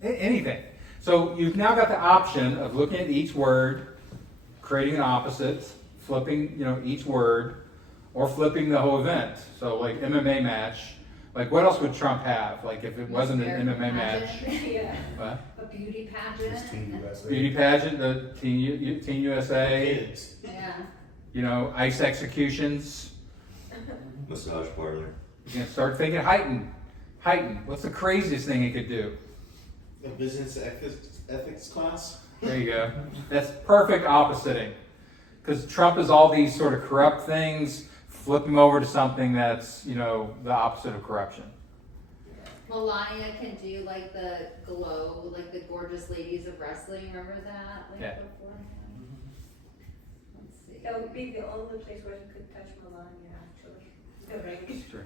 anything. So you've now got the option of looking at each word, creating an opposite, flipping, each word, or flipping the whole event. So like MMA match. Like what else would Trump have? Like if it wasn't an MMA match. Yeah. What? A beauty pageant. Just Team USA. Beauty pageant, the Team USA. Kids. Yeah. Ice executions. Massage parlor. You can start thinking heightened. What's the craziest thing he could do? A business ethics class. There you go. That's perfect oppositing. Because Trump is all these sort of corrupt things, flip him over to something that's, the opposite of corruption. Melania can do like the glow, like the gorgeous ladies of wrestling. Remember that? Like Yeah. before? Let's see. That would be the only place where you could touch Melania, actually. The ring. Sure.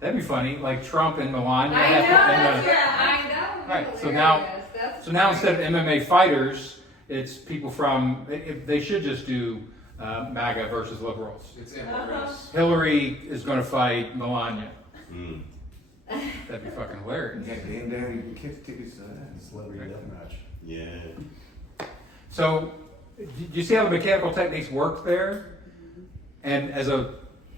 That'd be funny, like Trump and Melania. I know, have to- I know. Right, so Hilarious. now- That's So now great. instead of MMA fighters, it's people from, they should just do MAGA versus liberals. It's Emirates. Hillary is going to fight Melania. Mm. That'd be fucking hilarious. Yeah, damn down, you can kick tickets to that. Celebrity deathmatch. Yeah. So, do you see how the mechanical techniques work there? And as a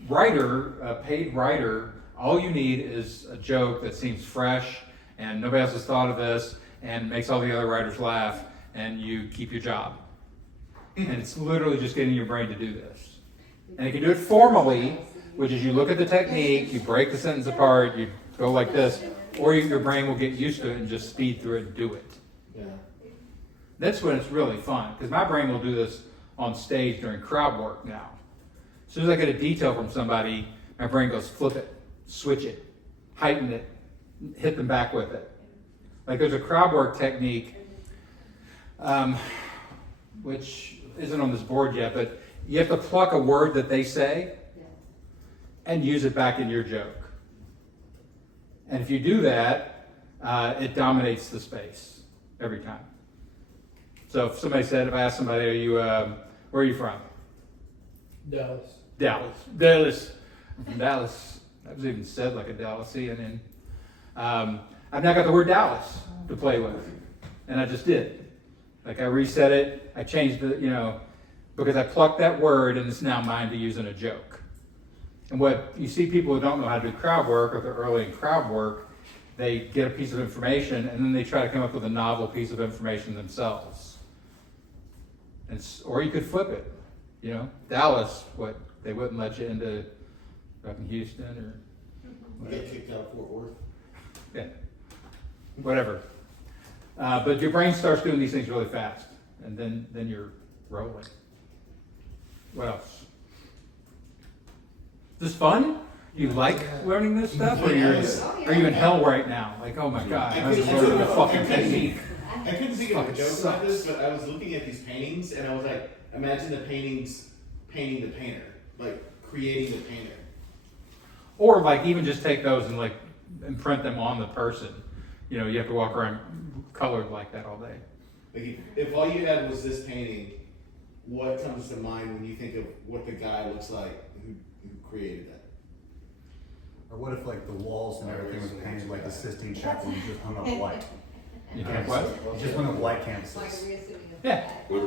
writer, a paid writer, all you need is a joke that seems fresh and nobody else has thought of this and makes all the other writers laugh, and you keep your job. And it's literally just getting your brain to do this. And you can do it formally, which is you look at the technique, you break the sentence apart, you go like this, or your brain will get used to it and just speed through it and do it. Yeah. That's when it's really fun, because my brain will do this on stage during crowd work now. As soon as I get a detail from somebody, my brain goes flip it, switch it, heighten it, hit them back with it. Like there's a crowd work technique, which isn't on this board yet, but you have to pluck a word that they say and use it back in your joke. And if you do that, it dominates the space every time. So if if I ask somebody, where are you from? Dallas. Dallas. I'm from Dallas. That was even said like a Dallasian. And I've now got the word Dallas to play with. And I just did. Like I reset it, I changed it, because I plucked that word and it's now mine to use in a joke. And what you see people who don't know how to do crowd work, or they're early in crowd work, they get a piece of information and then they try to come up with a novel piece of information themselves. Or you could flip it. Dallas, they wouldn't let you into fucking Houston or Get kicked out of Fort Worth. yeah, whatever. But your brain starts doing these things really fast, and then you're rolling. What else? Is this fun? You like learning this stuff, or are you in hell right now? Like, oh my god, I'm just learning a fucking technique. I couldn't think of a Fucking joke about sucks. this, but I was looking at these paintings and I was like, imagine the paintings painting the painter, like creating the painter. Or like even just take those and like imprint them on the person. You know, you have to walk around colored like that all day. Like if all you had was this painting, what comes to mind when you think of what the guy looks like who created that? Or what if like the walls and everything was painted like the Sistine Chapel and just hung up white? You can't what? Just hung up white Like canvases. reassuming Yeah. Or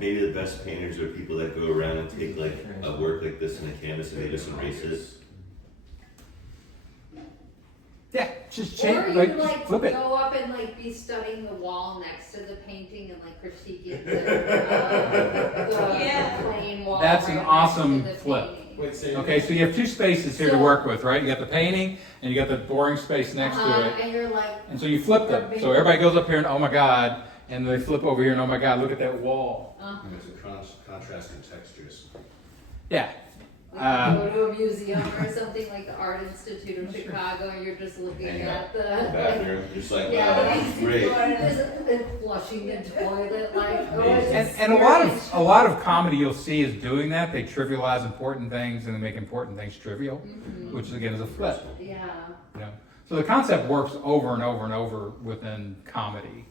maybe the best painters are people that go around and take like a work like this in a canvas and they just erase it. Yeah, just Or change, you like, like flip it. go up and like be studying the wall next to the painting and like critiquing the Yeah. plain wall. That's an right awesome next to the flip. painting. Wait, say Okay, so you have two spaces here to work with, right? You got the painting and you got the boring space next to it. And you're like, And so you flip them. So everybody goes up here and oh my god, and they flip over here and oh my god, look at that wall. And there's a contrast in textures. Yeah. like go to a museum or something like the Art Institute of Chicago, and you're just looking Hang at out the bathroom, just like, yeah, wow, this is great. and flushing the toilet, like oh, it's And a lot of comedy you'll see is doing that. They trivialize important things and they make important things trivial, which again is a flip. yeah. You know? So the concept works over and over and over within comedy.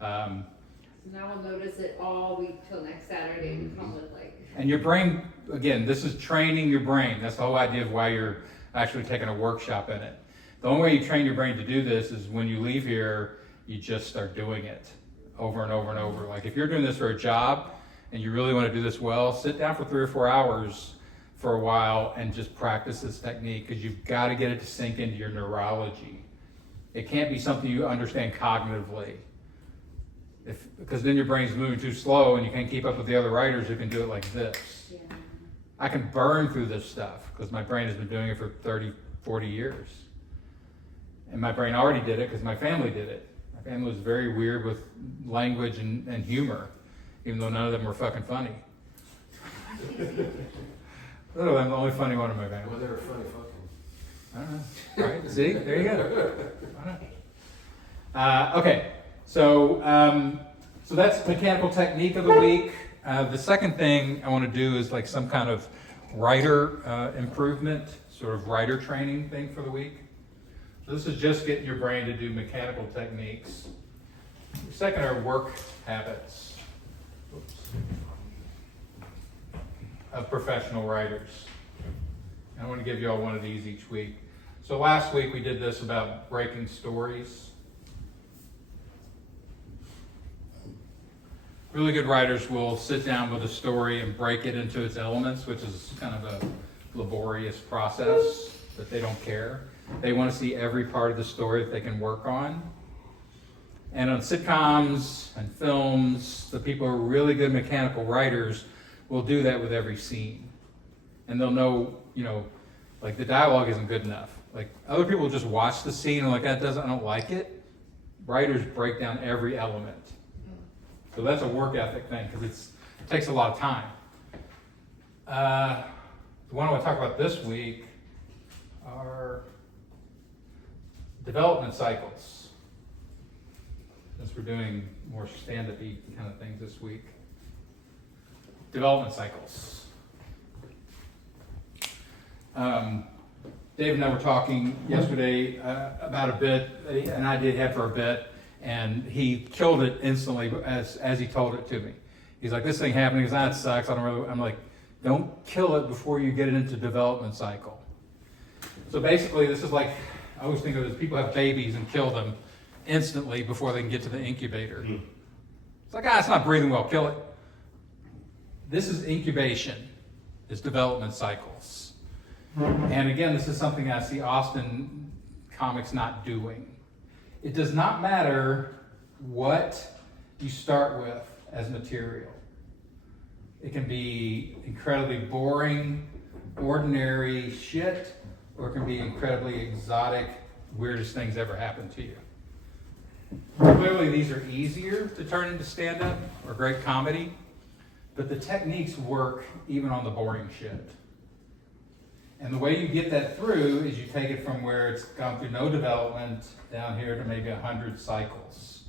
Now I'll notice it all week till next Saturday and come with like. And your brain, again, this is training your brain. That's the whole idea of why you're actually taking a workshop in it. The only way you train your brain to do this is when you leave here, you just start doing it over and over and over. Like if you're doing this for a job and you really want to do this well, sit down for 3 or 4 hours for a while and just practice this technique, because you've got to get it to sink into your neurology. It can't be something you understand cognitively. Because then your brain's moving too slow and you can't keep up with the other writers who can do it like this. Yeah. I can burn through this stuff because my brain has been doing it for 30, 40 years. And my brain already did it because my family did it. My family was very weird with language and humor, even though none of them were fucking funny. Literally, I'm the only funny one in my family. Well, they were funny fucking. I don't know. Right? See? There you go. Okay. So that's mechanical technique of the week. The second thing I want to do is like some kind of writer improvement, sort of writer training thing for the week. So this is just getting your brain to do mechanical techniques. The second are work habits of professional writers. And I want to give you all one of these each week. So last week we did this about breaking stories. Really good writers will sit down with a story and break it into its elements, which is kind of a laborious process, but they don't care. They want to see every part of the story that they can work on. And on sitcoms and films, the people who are really good mechanical writers will do that with every scene. And they'll know, like the dialogue isn't good enough. Like other people just watch the scene and like, I don't like it. Writers break down every element. So that's a work ethic thing because it takes a lot of time. The one I want to talk about this week are development cycles. Since we're doing more stand-up-y kind of things this week. Development cycles. Dave and I were talking yesterday about a bit, an idea he had for a bit. And he killed it instantly as he told it to me. He's like, this thing happened. He goes, that sucks. I'm like, don't kill it before you get it into development cycle. So basically, this is like, I always think of it as people have babies and kill them instantly before they can get to the incubator. It's like, it's not breathing well, kill it. This is incubation, it's development cycles. And again, this is something I see Austin comics not doing. It does not matter what you start with as material. It can be incredibly boring, ordinary shit, or it can be incredibly exotic, weirdest things ever happened to you. Clearly, these are easier to turn into stand-up or great comedy, but the techniques work even on the boring shit. And the way you get that through is you take it from where it's gone through no development down here to maybe 100 cycles.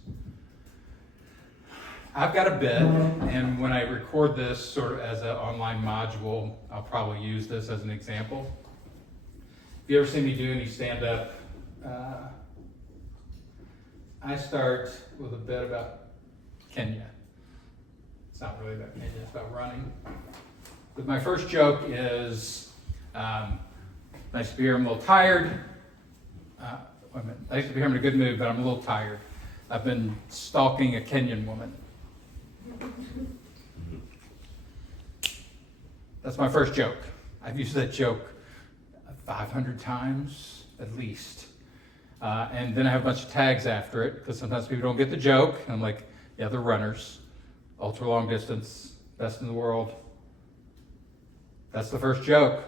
I've got a bit, and when I record this sort of as an online module, I'll probably use this as an example. If you ever see me do any stand-up, I start with a bit about Kenya. It's not really about Kenya, it's about running. But my first joke is, nice to be here, I'm a little tired. Wait a minute. Nice to be here, I'm in a good mood, but I'm a little tired. I've been stalking a Kenyan woman. That's my first joke. I've used that joke 500 times at least. And then I have a bunch of tags after it, because sometimes people don't get the joke. And I'm like, yeah, they're runners. Ultra long distance, best in the world. That's the first joke.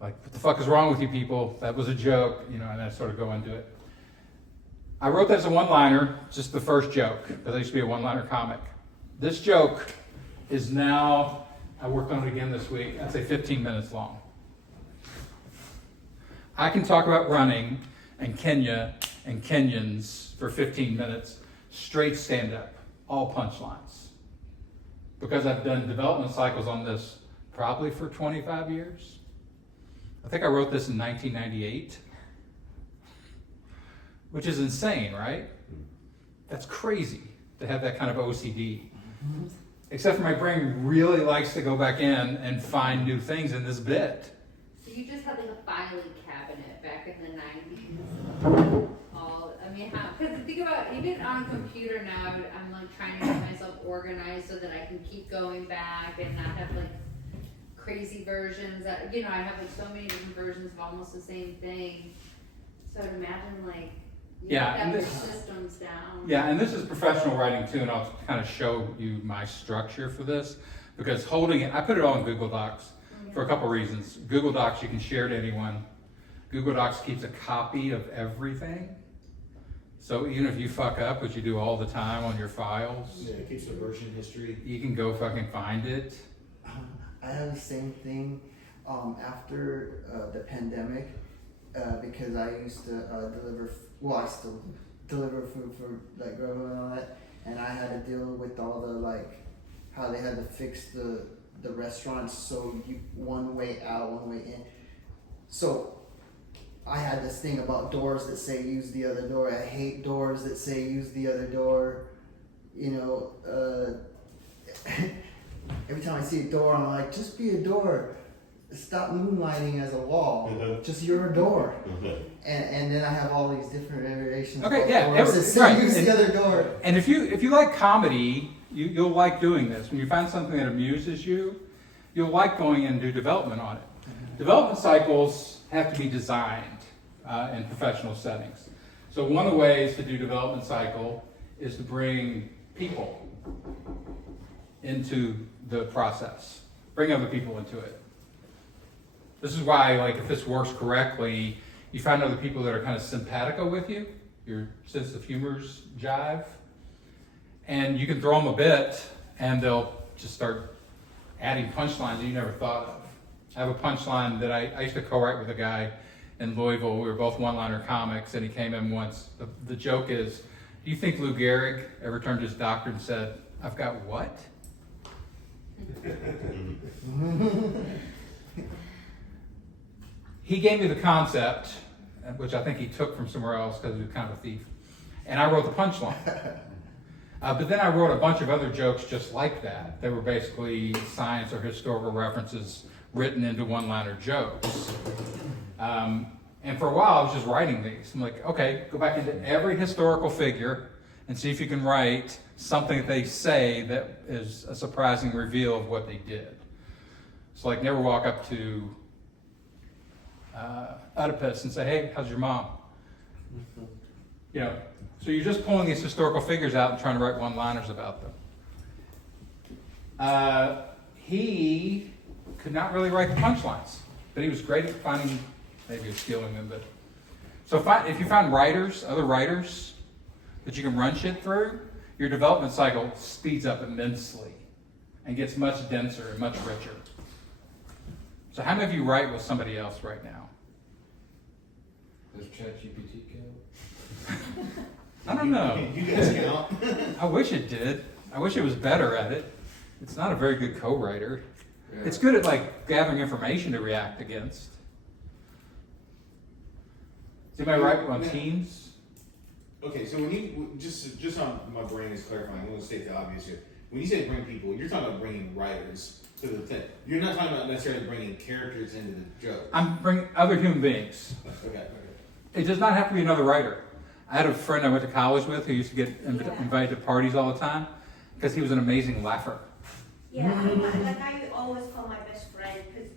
Like, what the fuck is wrong with you people? That was a joke, and I sort of go into it. I wrote that as a one-liner, just the first joke, because I used to be a one-liner comic. This joke is now, I worked on it again this week, I'd say 15 minutes long. I can talk about running and Kenya and Kenyans for 15 minutes, straight stand-up, all punchlines. Because I've done development cycles on this probably for 25 years. I think I wrote this in 1998, which is insane, right? That's crazy to have that kind of OCD. Except for my brain really likes to go back in and find new things in this bit. So you just had like a filing cabinet back in the 90s. Because think about, even on a computer now, I'm like trying to get myself organized so that I can keep going back and not have like crazy versions. I have like so many different versions of almost the same thing. So I'd imagine like, you have your systems down. Yeah, and this is professional writing too, and I'll kind of show you my structure for this. Because holding it, I put it all in Google Docs for a couple reasons. Google Docs, you can share to anyone. Google Docs keeps a copy of everything. So even if you fuck up, which you do all the time on your files, Yeah, it keeps the version history. you can go fucking find it. I have the same thing after the pandemic because I used to I still deliver food for like grandma and all that, and I had to deal with all the how they had to fix the restaurants so you one way out, one way in. So I had this thing about doors that say use the other door. I hate doors that say use the other door. Every time I see a door, I'm like, just be a door. Stop moonlighting as a wall. Just you're a door. And then I have all these different variations. Okay, yeah, doors that say use the other door. And if you like comedy, you'll like doing this. When you find something that amuses you, you'll like going in and do development on it. Development cycles have to be designed in professional settings. So one of the ways to do development cycle is to bring people into the process. Bring other people into it. This is why, if this works correctly, you find other people that are kind of simpatico with you, your sense of humor's jive, and you can throw them a bit, and they'll just start adding punchlines that you never thought of. I have a punchline that I used to co-write with a guy in Louisville. We were both one-liner comics, and he came in once. The joke is, do you think Lou Gehrig ever turned to his doctor and said, "I've got what?" He gave me the concept, which I think he took from somewhere else because he was kind of a thief, and I wrote the punchline. But then I wrote a bunch of other jokes just like that. They were basically science or historical references written into one-liner jokes. And for a while, I was just writing these. I'm like, okay, go back into every historical figure and see if you can write something that they say that is a surprising reveal of what they did. So never walk up to Oedipus and say, "Hey, how's your mom?" So you're just pulling these historical figures out and trying to write one-liners about them. He could not really write the punchlines, but he was great at finding, maybe he was stealing them, but. So if you find writers, other writers, that you can run shit through, your development cycle speeds up immensely and gets much denser and much richer. So how many of you write with somebody else right now? Does ChatGPT count? I don't know. You guys count. I wish it did. I wish it was better at it. It's not a very good co-writer. It's good at like gathering information to react against. Does anybody write on Teams? Okay, so when you just on my brain is clarifying, I'm going to state the obvious here. When you say bring people, you're talking about bringing writers to the thing. You're not talking about necessarily bringing characters into the joke. I'm bringing other human beings. Okay. It does not have to be another writer. I had a friend I went to college with who used to get invited to parties all the time because he was an amazing laugher. Yeah, like I always call my best friend because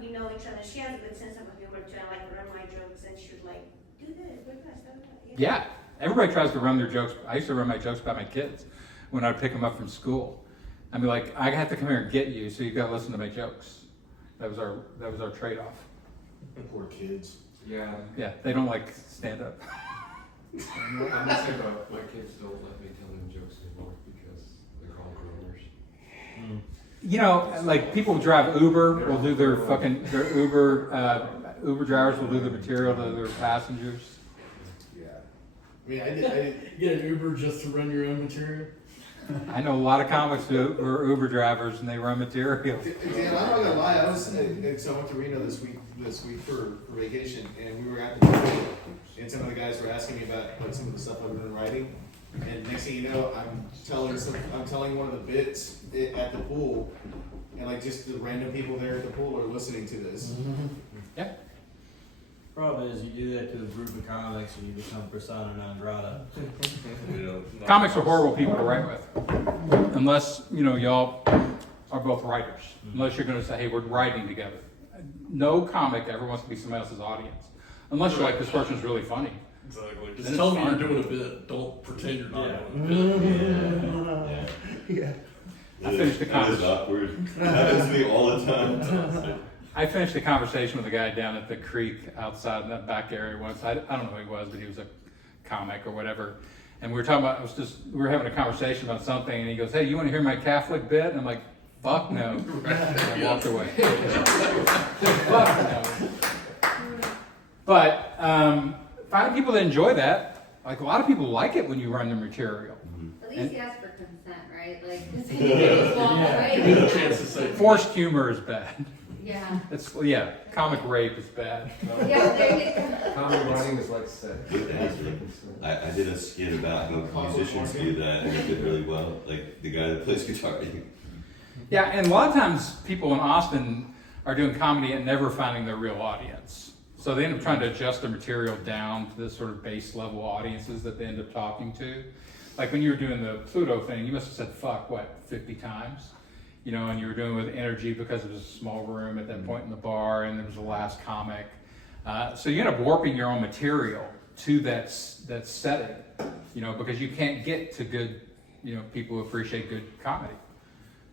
we know each other. She has a good sense of humor too. I like run my jokes and she's like, do this, we're gonna start that. Yeah, everybody tries to run their jokes. I used to run my jokes by my kids when I'd pick them up from school. I'd be like, I have to come here and get you, so you got to listen to my jokes. That was our trade-off. Poor kids. Yeah. Yeah, they don't like stand up. I'm gonna say about my kids don't let me tell them jokes anymore because they're all growners. You know, like people who drive Uber will do their Uber drivers will do the material to their passengers. Yeah. I mean, I did. You get an Uber just to run your own material? I know a lot of comics who are Uber drivers and they run material. Dan, I'm not gonna lie. I went to Reno this week for vacation, and we were at the pool, and some of the guys were asking me about like some of the stuff I've been writing. And next thing you know, I'm telling one of the bits at the pool, and like just the random people there at the pool are listening to this. Yeah. Problem is, you do that to a group of comics and you become persona non grata. Comics are horrible people to write with, unless y'all are both writers. Unless you're going to say, "Hey, we're writing together." No comic ever wants to be somebody else's audience, unless you're like, "This person's really funny." Exactly. Then Just it's tell me fun. you're doing a bit. Don't pretend you're not doing a bit. Yeah. I finished the That is conversation. awkward. That happens to me all the time. I finished a conversation with a guy down at the creek outside in that back area once. I don't know who he was, but he was a comic or whatever. And we were talking about, we were having a conversation about something, and he goes, "Hey, you want to hear my Catholic bit?" And I'm like, "Fuck no." And I walked away. Fuck no. But finding people that enjoy that, like a lot of people like it when you run their material. At least he asked for consent, right? Like, this is right? Give me the chance to say. Forced humor is bad. Yeah. Comic rape is bad. Yeah, there you go. Common writing is like sex. I did a skit about how musicians do that and they did really well. Like the guy that plays guitar. Yeah, and a lot of times people in Austin are doing comedy and never finding their real audience. So they end up trying to adjust their material down to the sort of base level audiences that they end up talking to. Like when you were doing the Pluto thing, you must have said fuck, 50 times? And you were doing it with energy because it was a small room at that point in the bar and there was the last comic. So you end up warping your own material to that setting, because you can't get to good, people who appreciate good comedy.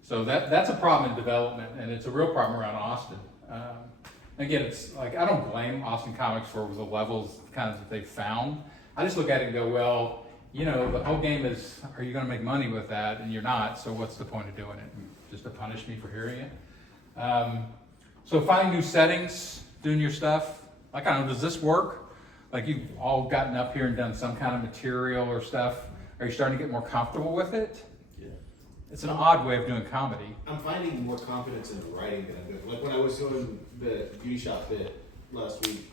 So that's a problem in development, and it's a real problem around Austin. Again, it's like, I don't blame Austin comics for the levels kind of that they've found. I just look at it and go, well, the whole game is, are you going to make money with that? And you're not, so what's the point of doing it? Just to punish me for hearing it? So finding new settings, doing your stuff. Like, I don't know, does this work? Like, you've all gotten up here and done some kind of material or stuff. Are you starting to get more comfortable with it? Yeah. It's an odd way of doing comedy. I'm finding more confidence in the writing than I'm doing. Like when I was doing the beauty shop bit last week,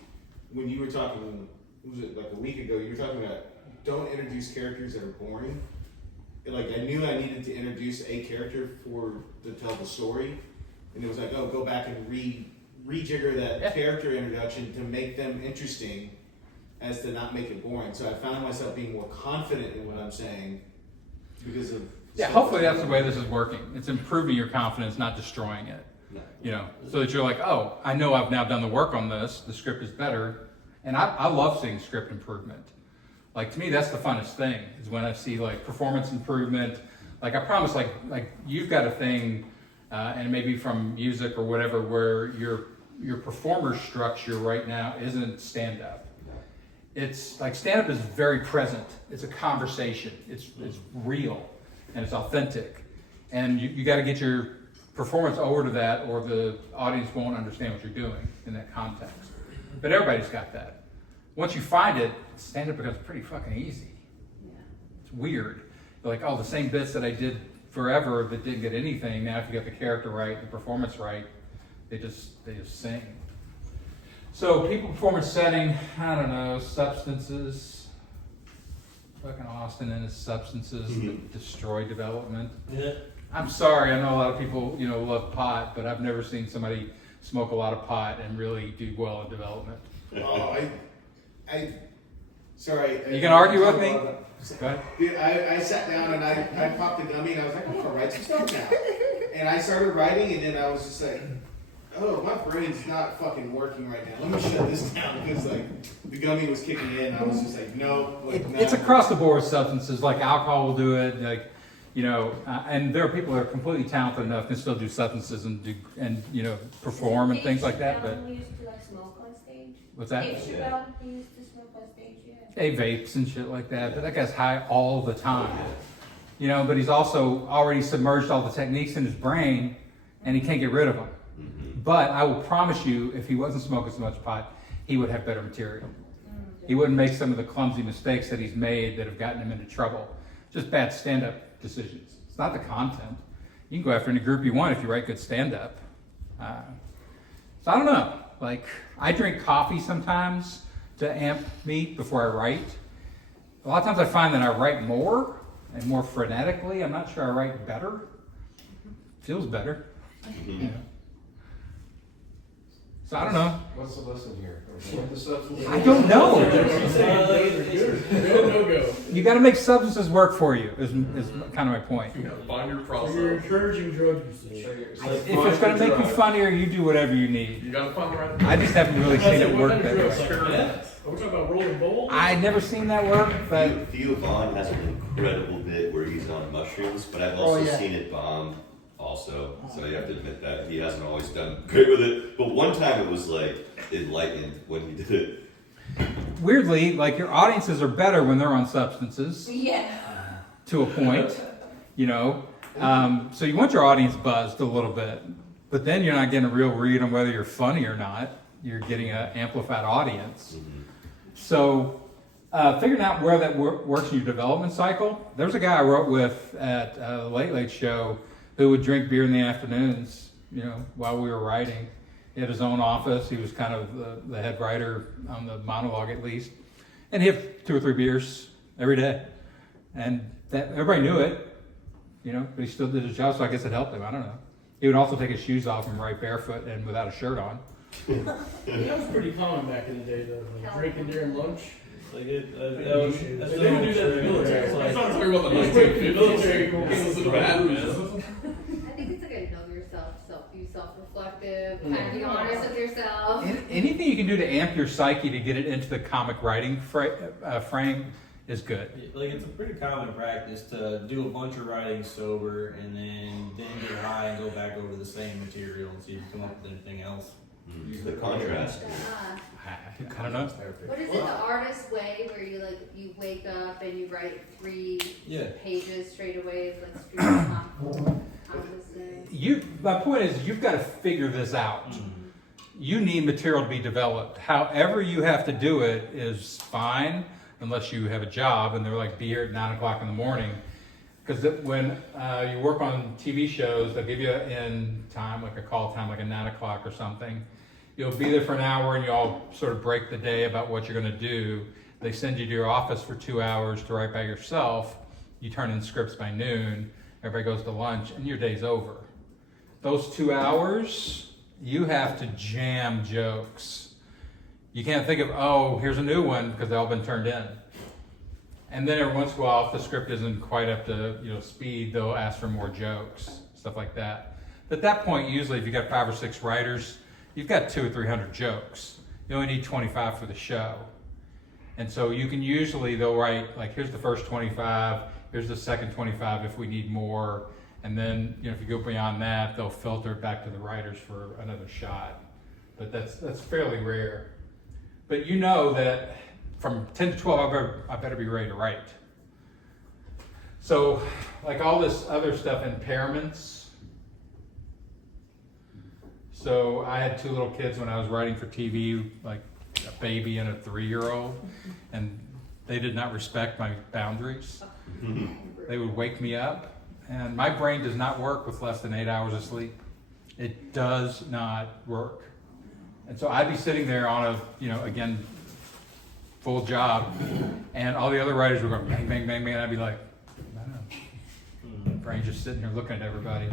when you were talking, was it like a week ago, you were talking about don't introduce characters that are boring. Like I knew I needed to introduce a character to tell the story. And it was like, oh, go back and rejigger that character introduction to make them interesting as to not make it boring. So I found myself being more confident in what I'm saying because of... Yeah, hopefully that's the way this is working. It's improving your confidence, not destroying it. So that you're like, oh, I know I've now done the work on this. The script is better. And I love seeing script improvement. Like, to me, that's the funnest thing, is when I see, like, performance improvement. Like, I promise, like you've got a thing, and maybe from music or whatever, where your performer structure right now isn't stand-up. it's like stand-up is very present. It's a conversation. It's real and it's authentic. And you got to get your performance over to that or the audience won't understand what you're doing in that context. But everybody's got that. Once you find it, stand-up becomes pretty fucking easy. Yeah. It's weird. Like, oh, the same bits that I did forever that didn't get anything, now if you got the character right, the performance right, they just sing. So people performance setting, I don't know, substances. Fucking Austin and his substances that destroy development. Yeah. I'm sorry, I know a lot of people, love pot, but I've never seen somebody smoke a lot of pot and really do well in development. Oh, sorry. You can argue with me? Go ahead. Dude, I sat down and I popped a gummy and I was like, I want to write some stuff now. And I started writing and then I was just like, oh, my brain's not fucking working right now. Let me shut this down because like the gummy was kicking in. I was just like, no. It's across the board with substances, like alcohol will do it, like, and there are people that are completely talented enough can still do substances and perform and things like that. But Dave used to like smoke on stage. what's that? Dave Chappelle, he used to smoke on stage, yeah. They vapes and shit like that, but that guy's high all the time. But he's also already submerged all the techniques in his brain and he can't get rid of them. But I will promise you, if he wasn't smoking so much pot, he would have better material. He wouldn't make some of the clumsy mistakes that he's made that have gotten him into trouble. Just bad stand-up decisions. It's not the content. You can go after any group you want if you write good stand-up. So I don't know. Like, I drink coffee sometimes to amp me before I write. A lot of times I find that I write more and more frenetically. I'm not sure I write better. Feels better. So I don't know. What's the lesson here? What the substance? I don't know. Go. You got to make substances work for you. Is kind of my point. Find your So process. you're encouraging drug usage. If it's going to make you funnier, you do whatever you need. You gotta find the right. I just haven't really seen it work that way. Are we talking about rolling bowl? I've never seen that work, but Theo Vaughn has an incredible bit where he's on mushrooms, but I've also seen it bomb also. So you have to admit that he hasn't always done great with it. But one time it was like enlightened when he did it. weirdly, like your audiences are better when they're on substances Yeah. to a point, so you want your audience buzzed a little bit, but then you're not getting a real read on whether you're funny or not. You're getting an amplified audience. So figuring out where that works in your development cycle. There's a guy I wrote with at the Late Late Show who would drink beer in the afternoons, while we were writing. He had his own office. He was kind of the head writer on the monologue at least. And he had 2 or 3 beers every day. And that everybody knew it, but he still did his job, so I guess it helped him. I don't know. He would also take his shoes off and write barefoot and without a shirt on. That was pretty common back in the day, though. Like drinking during lunch. Like They didn't do that in the military. It's That's like, not talking about the military 1950s. This is bad, man. I think it's like a know yourself, be self-reflective, kind of be honest with yourself. Anything you can do to amp your psyche to get it into the comic writing frame is good. Like, it's a pretty common practice to do a bunch of writing sober and then get high and go back over the same material and see if you come up with anything else. The contrast. I don't know. What is it, the artist way, where you wake up and you write 3 pages straight away, like stream composition? My point is, you've got to figure this out. You need material to be developed. However you have to do it is fine, unless you have a job and they're like, be here at 9 o'clock in the morning. Because when you work on TV shows, they'll give you in time, like a call time, like a 9 o'clock or something. You'll be there for an hour and you all sort of break the day about what you're going to do. They send you to your office for 2 hours to write by yourself. You turn in scripts by noon. Everybody goes to lunch and your day's over. Those 2 hours, you have to jam jokes. You can't think of, oh, here's a new one, because they've all been turned in. And then every once in a while, if the script isn't quite up to speed, they'll ask for more jokes, stuff like that. But at that point, usually if you've got 5 or 6 writers, you've got 200 or 300 jokes. You only need 25 for the show. And so you can usually, they'll write, like, here's the first 25, here's the second 25 if we need more. And then, if you go beyond that, they'll filter it back to the writers for another shot. But that's fairly rare. But that from 10 to 12, I better be ready to write. So, like all this other stuff, impairments. So I had 2 little kids when I was writing for TV, like a baby and a 3-year-old, and they did not respect my boundaries. They would wake me up, and my brain does not work with less than 8 hours of sleep. It does not work. And so I'd be sitting there on a, again, full job, and all the other writers would go bang, bang, bang, bang, and I'd be like, I don't know. My brain's just sitting here looking at everybody.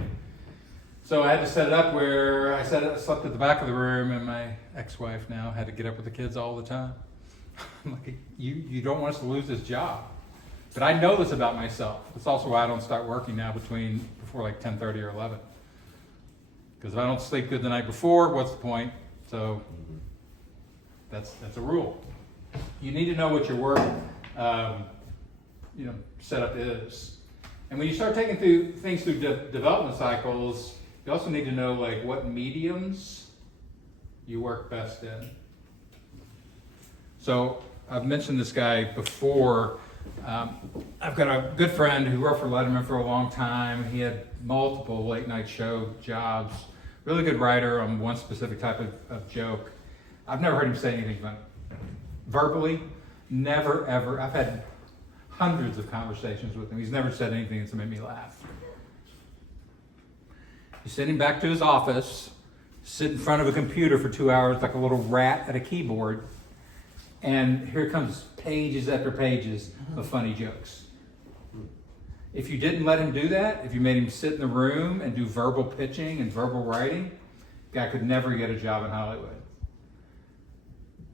So I had to set it up where I slept at the back of the room, and my ex-wife now had to get up with the kids all the time. I'm like, you don't want us to lose this job. But I know this about myself. That's also why I don't start working now before like 10:30 or 11. Because if I don't sleep good the night before, what's the point? So that's a rule. You need to know what your work setup is. And when you start taking things through development cycles, you also need to know like what mediums you work best in. So I've mentioned this guy before. I've got a good friend who wrote for Letterman for a long time. He had multiple late night show jobs. Really good writer on one specific type of joke. I've never heard him say anything about it. Verbally, never ever. I've had hundreds of conversations with him. He's never said anything that's made me laugh. He's sitting back to his office, sit in front of a computer for 2 hours like a little rat at a keyboard, and here comes pages after pages of funny jokes. If you didn't let him do that, if you made him sit in the room and do verbal pitching and verbal writing, guy could never get a job in Hollywood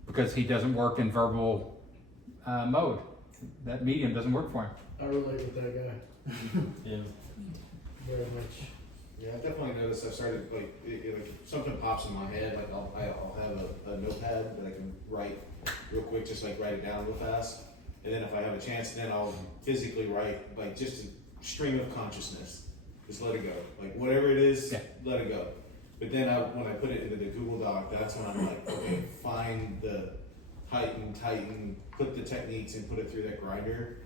because he doesn't work in verbal mode. That medium doesn't work for him. I relate with that guy. Yeah. Very much. Yeah, I've definitely noticed. I've started like something pops in my head. Like I'll have a notepad that I can write real quick, just like write it down real fast. And then if I have a chance, then I'll physically write like just a stream of consciousness. Just let it go. Like whatever it is, let it go. But then when I put it into the Google Doc, that's when I'm like, okay, find the tighten, put the techniques and put it through that grinder.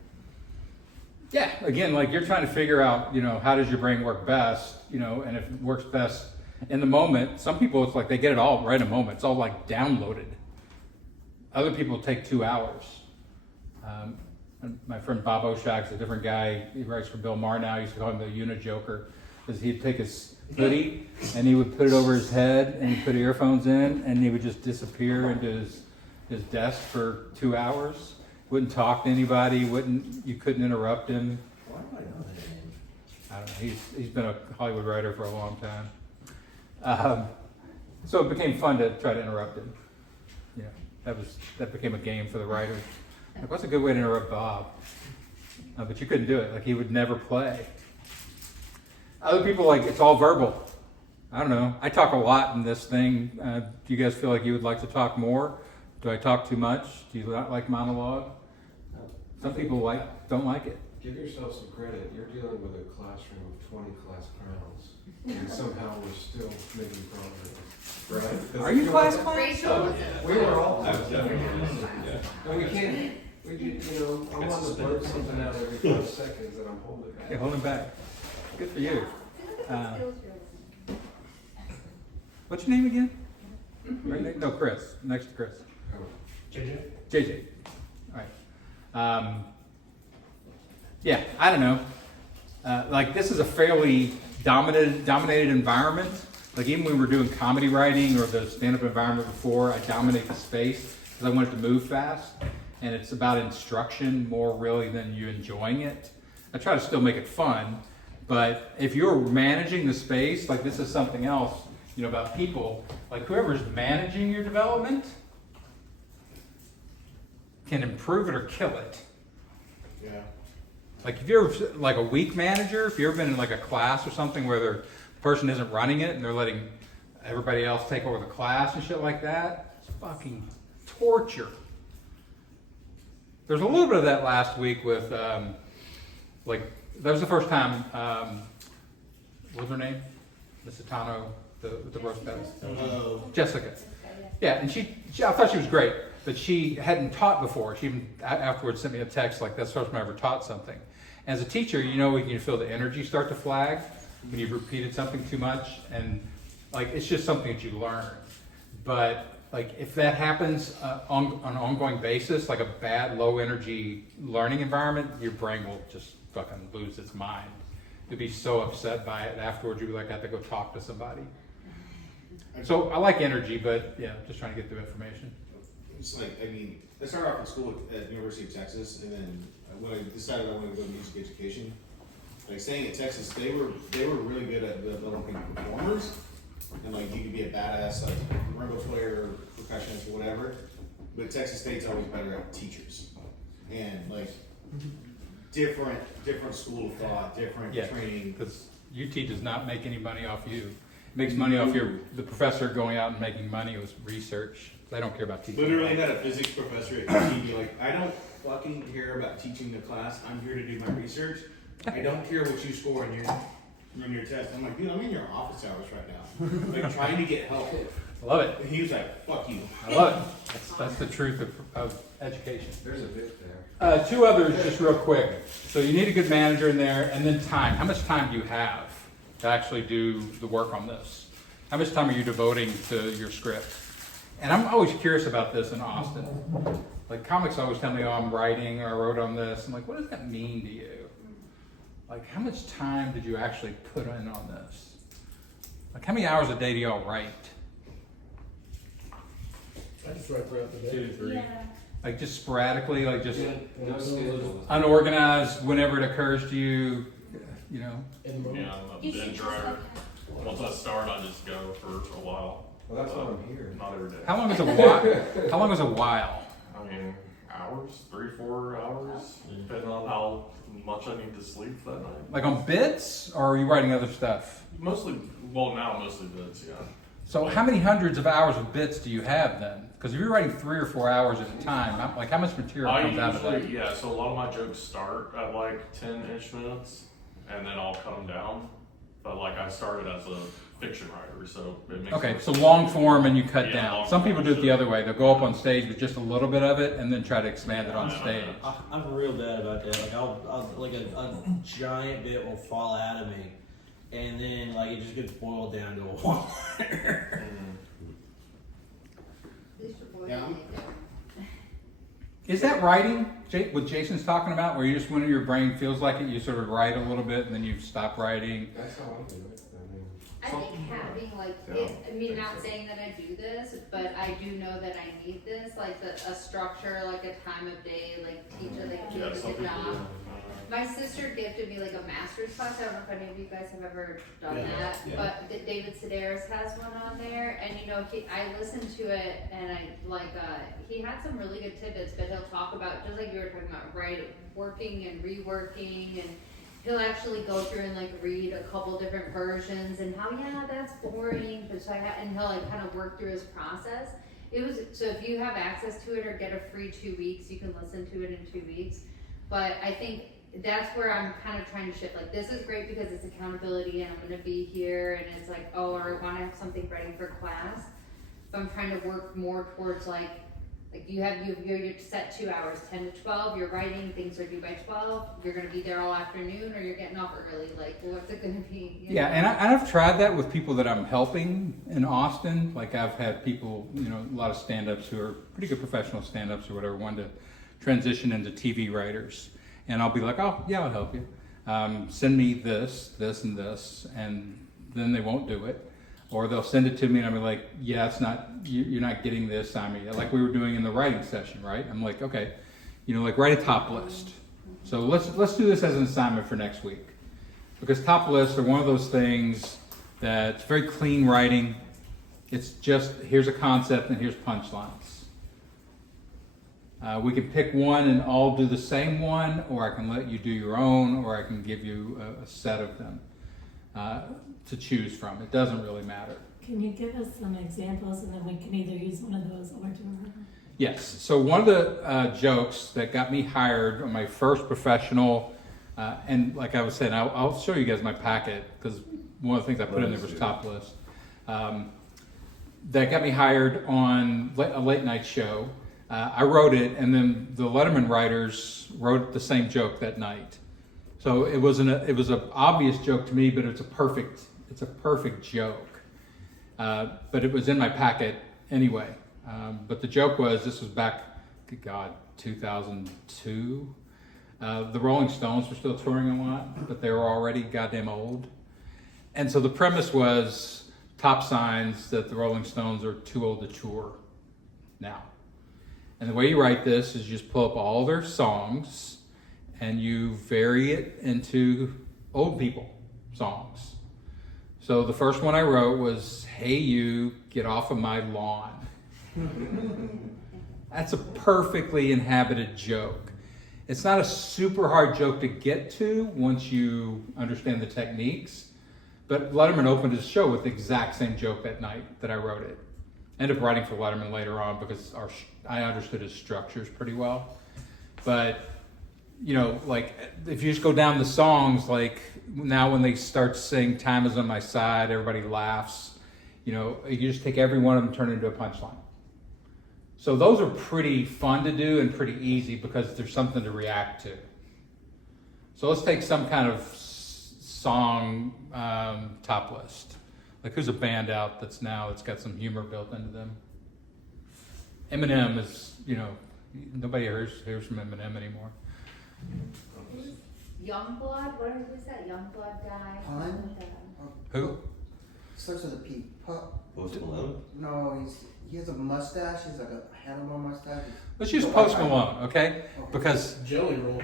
Yeah, again, like you're trying to figure out, how does your brain work best, and if it works best in the moment. Some people, it's like they get it all right in a moment. It's all like downloaded. Other people take 2 hours. And my friend Bob Oshak's a different guy. He writes for Bill Maher now. He used to call him the Unijoker, because he'd take his hoodie and he would put it over his head and he'd put earphones in and he would just disappear into his desk for 2 hours. Wouldn't talk to anybody. You couldn't interrupt him. Why do I know that name? I don't know. He's been a Hollywood writer for a long time. So it became fun to try to interrupt him. That became a game for the writers. Like, what's a good way to interrupt Bob? But you couldn't do it. Like, he would never play. Other people, like, it's all verbal. I don't know. I talk a lot in this thing. Do you guys feel like you would like to talk more? Do I talk too much? Do you not like monologue? Some people don't like it. Give yourself some credit. You're dealing with a classroom of 20 class clowns, and somehow we're still making progress. Right? Are you class clown? Rachel was We were all. I was definitely, And we can't. I want to blurt something out every 5 seconds, and I'm holding it back. Yeah, hold him back. Good for you. What's your name again? Right no, Chris. Next to Chris. JJ? JJ. All right. Yeah, I don't know. Like, this is a fairly dominated environment. Like, even when we were doing comedy writing or the stand-up environment before, I dominate the space because I want it to move fast. And it's about instruction more really than you enjoying it. I try to still make it fun, but if you're managing the space, like this is something else, about people, like whoever's managing your development can improve it or kill it. Yeah. Like if you're like a weak manager, if you've ever been in like a class or something where the person isn't running it and they're letting everybody else take over the class and shit like that, it's fucking torture. There's a little bit of that last week with, that was the first time, what was her name? Miss Atano, the roast pedals. Oh. Jessica. Yeah, and she I thought she was great. but she hadn't taught before. She even afterwards sent me a text like, that's the first time I ever taught something. As a teacher, you know, when you feel the energy start to flag when you've repeated something too much, and like it's just something that you learn. But like if that happens on an ongoing basis, like a bad low energy learning environment, your brain will just fucking lose its mind. You'll be so upset by it afterwards. You'll be like, I have to go talk to somebody. So I like energy, but yeah, just trying to get through information. It's like, I mean, I started off in school at University of Texas, and then when I decided I wanted to go to music education, like staying at Texas, they were really good at developing performers, and like you could be a badass like marimba player, percussionist, or whatever. But Texas State's always better at teachers, and like different school of thought, different training. Because UT does not make any money off you. It makes money off the professor going out and making money with research. They don't care about teaching. Literally had a physics professor at UT be like, I don't fucking care about teaching the class. I'm here to do my research. I don't care what you score on your test. I'm like, dude, I'm in your office hours right now. Like trying to get help. I love it. And he was like, fuck you. I love it. That's the truth of education. There's a bit there. Two others, just real quick. So you need a good manager in there, and then time. How much time do you have to actually do the work on this? How much time are you devoting to your script? And I'm always curious about this in Austin. Like comics always tell me, oh, I'm writing or I wrote on this. I'm like, what does that mean to you? Like, how much time did you actually put in on this? Like, how many hours a day do y'all write? I just write throughout the day. 2 to 3. Yeah. Like, just sporadically, like just No schedule. unorganized whenever it occurs to you, you know? In the moment. Yeah, I'm a You should binge just writer. Once I start, I just go for a while. Well, that's what I'm hearing. Not every day. How long is a while? How long is a while? I mean, hours, 3-4 hours, depending on how much I need to sleep that night. Like on bits, or are you writing other stuff? Mostly, well, now mostly bits, yeah. So how many hundreds of hours of bits do you have then? Because if you're writing 3 or 4 hours at a time, like how much material comes out of that? Yeah, so a lot of my jokes start at like 10-ish minutes, and then I'll cut them down. But like I started as a fiction writer, so it makes Okay, more so sense. long form and you cut Yeah, down. long Some people form do it the should- other way. They'll go up on stage with just a little bit of it and then try to expand it on Yeah. stage. I'm real bad about that. Like I'll like a giant bit will fall out of me, and then like it just gets boiled down to a water. At least your boy Yeah. ain't there. Is that writing, what Jason's talking about, where you just, when your brain feels like it, you sort of write a little bit and then you stop writing? That's how I do it. I mean, I think having like, I mean, not saying that I do this, but I do know that I need this, like a structure, like a time of day, like teacher, like Yeah, doing some a good people job. do. My sister gifted me like a master's class. I don't know if any of you guys have ever done Yeah, that, yeah. but David Sedaris has one on there, and you know, I listened to it, and I like, he had some really good tidbits, but he'll talk about, just like you were talking about, right, working and reworking, and he'll actually go through and like read a couple different versions, and how, yeah, that's boring, but and he'll like kind of work through his process. It was, so if you have access to it or get a free 2 weeks, you can listen to it in 2 weeks. But I think that's where I'm kind of trying to shift. Like, this is great because it's accountability and I'm going to be here, and it's like, oh, I want to have something ready for class. But I'm trying to work more towards like you're set 2 hours, 10 to 12, you're writing, things are due by 12, you're going to be there all afternoon, or you're getting off early. Like, what's it going to be? You Yeah, know? and I've tried that with people that I'm helping in Austin. Like I've had people, you know, a lot of stand-ups who are pretty good professional stand-ups or whatever, want to transition into TV writers. And I'll be like, oh, yeah, I'll help you. Send me this, and this, and then they won't do it. Or they'll send it to me and I'll be like, yeah, it's not, you're not getting this. I mean, like we were doing in the writing session, right? I'm like, okay, you know, like write a top list. So let's do this as an assignment for next week. Because top lists are one of those things that's very clean writing. It's just, here's a concept and here's punchlines. We can pick one and all do the same one, or I can let you do your own, or I can give you a set of them to choose from. It doesn't really matter. Can you give us some examples, and then we can either use one of those or do it? Yes. So one of the jokes that got me hired on my first professional, and like I was saying, I'll show you guys my packet, because one of the things I put in there was top list. That got me hired on a late night show. I wrote it, and then the Letterman writers wrote the same joke that night. So it was an obvious joke to me, but it's a perfect joke. But it was in my packet anyway. But the joke was, this was back, good God, 2002. The Rolling Stones were still touring a lot, but they were already goddamn old. And so the premise was top signs that the Rolling Stones are too old to tour now. And the way you write this is you just pull up all their songs and you vary it into old people songs. So the first one I wrote was, "Hey you, get off of my lawn." That's a perfectly inhabited joke. It's not a super hard joke to get to once you understand the techniques, but Letterman opened his show with the exact same joke that night that I wrote it. Ended up writing for Letterman later on because I understood his structures pretty well. But, you know, like, if you just go down the songs, like, now when they start saying "Time is on my side," everybody laughs. You know, you just take every one of them and turn it into a punchline. So those are pretty fun to do and pretty easy because there's something to react to. So let's take some kind of song top list. Like, who's a band out that's got some humor built into them? Eminem is, you know, nobody hears from Eminem anymore. Youngblood, what was that Youngblood guy? Pun? Who? Starts with a P. Post Malone? No, he has a mustache. He's like a handlebar mustache. Let's use Post Malone, okay? Because Jelly Roll.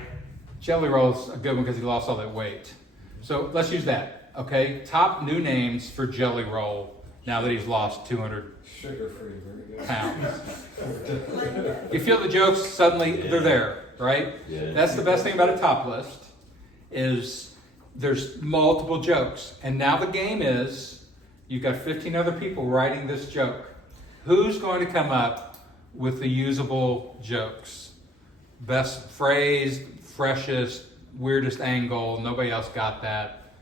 Jelly Roll's a good one because he lost all that weight. So let's use that, okay? Top new names for Jelly Roll now that he's lost 200 Sugar-free, very good. pounds. You feel the jokes, suddenly they're there, right? Yeah. That's the best thing about a top list, is there's multiple jokes. And now the game is, you've got 15 other people writing this joke. Who's going to come up with the usable jokes? Best phrase, freshest, weirdest angle, nobody else got that.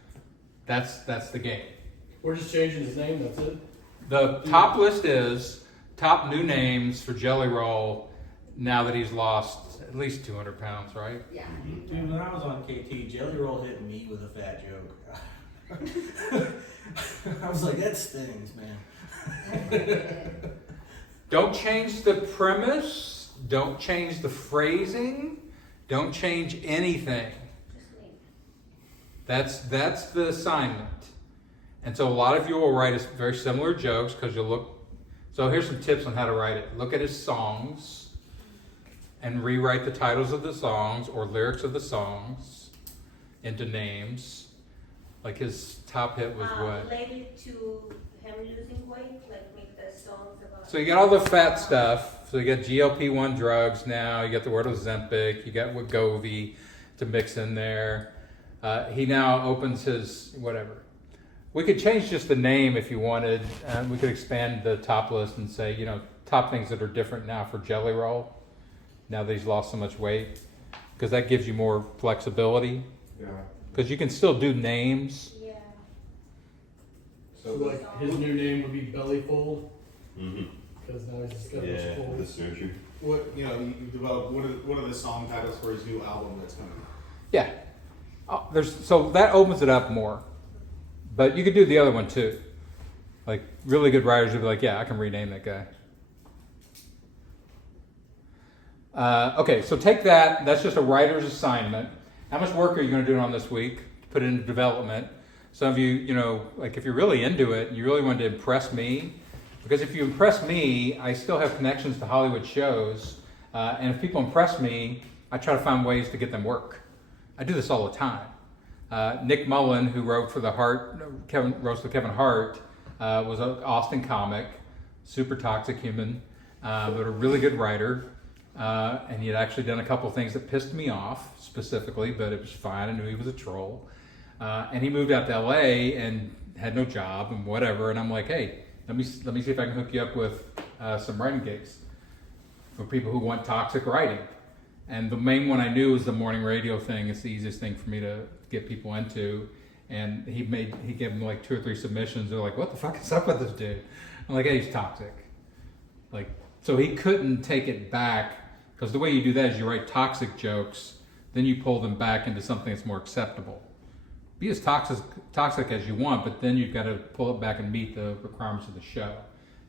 That's the game. We're just changing his name, that's it? The top list is top new names for Jelly Roll now that he's lost at least 200 pounds, right? Yeah. Dude, when I was on KT, Jelly Roll hit me with a fat joke. I was like, that stings, man. Don't change the premise. Don't change the phrasing. Don't change anything. That's the assignment. And so a lot of you will write us very similar jokes because you'll look. So here's some tips on how to write it. Look at his songs and rewrite the titles of the songs or lyrics of the songs into names. Like his top hit was what? Related to him losing weight, like make the songs about. So you got all the fat stuff. So you got GLP-1 drugs now. You got the word Ozempic. You got Wegovy to mix in there. He now opens his whatever. We could change just the name if you wanted. We could expand the top list and say, you know, top things that are different now for Jelly Roll, now that he's lost so much weight, because that gives you more flexibility. Yeah. Because you can still do names. Yeah. So like his new name would be Belly Fold, Mm-hmm. because now he's just got a bunch Yeah, of the folds. surgery. What, you know, you develop, what are the song titles for his new album that's coming? Yeah. So that opens it up more. But you could do the other one too. Like, really good writers would be like, yeah, I can rename that guy. Okay, so take that. That's just a writer's assignment. How much work are you going to do on this week to put it into development? Some of you, you know, like if you're really into it and you really want to impress me, because if you impress me, I still have connections to Hollywood shows. And if people impress me, I try to find ways to get them work. I do this all the time. Nick Mullen, who wrote for Roast of Kevin Hart, was an Austin comic, super toxic human, but a really good writer. And he had actually done a couple of things that pissed me off specifically, but it was fine. I knew he was a troll. And he moved out to LA and had no job and whatever. And I'm like, hey, let me see if I can hook you up with some writing gigs for people who want toxic writing. And the main one I knew was the morning radio thing. It's the easiest thing for me to get people into. And he gave them like 2 or 3 submissions. They're like, what the fuck is up with this dude? I'm like, hey, he's toxic. Like, So he couldn't take it back, because the way you do that is you write toxic jokes, then you pull them back into something that's more acceptable. Be as toxic as you want, but then you've got to pull it back and meet the requirements of the show.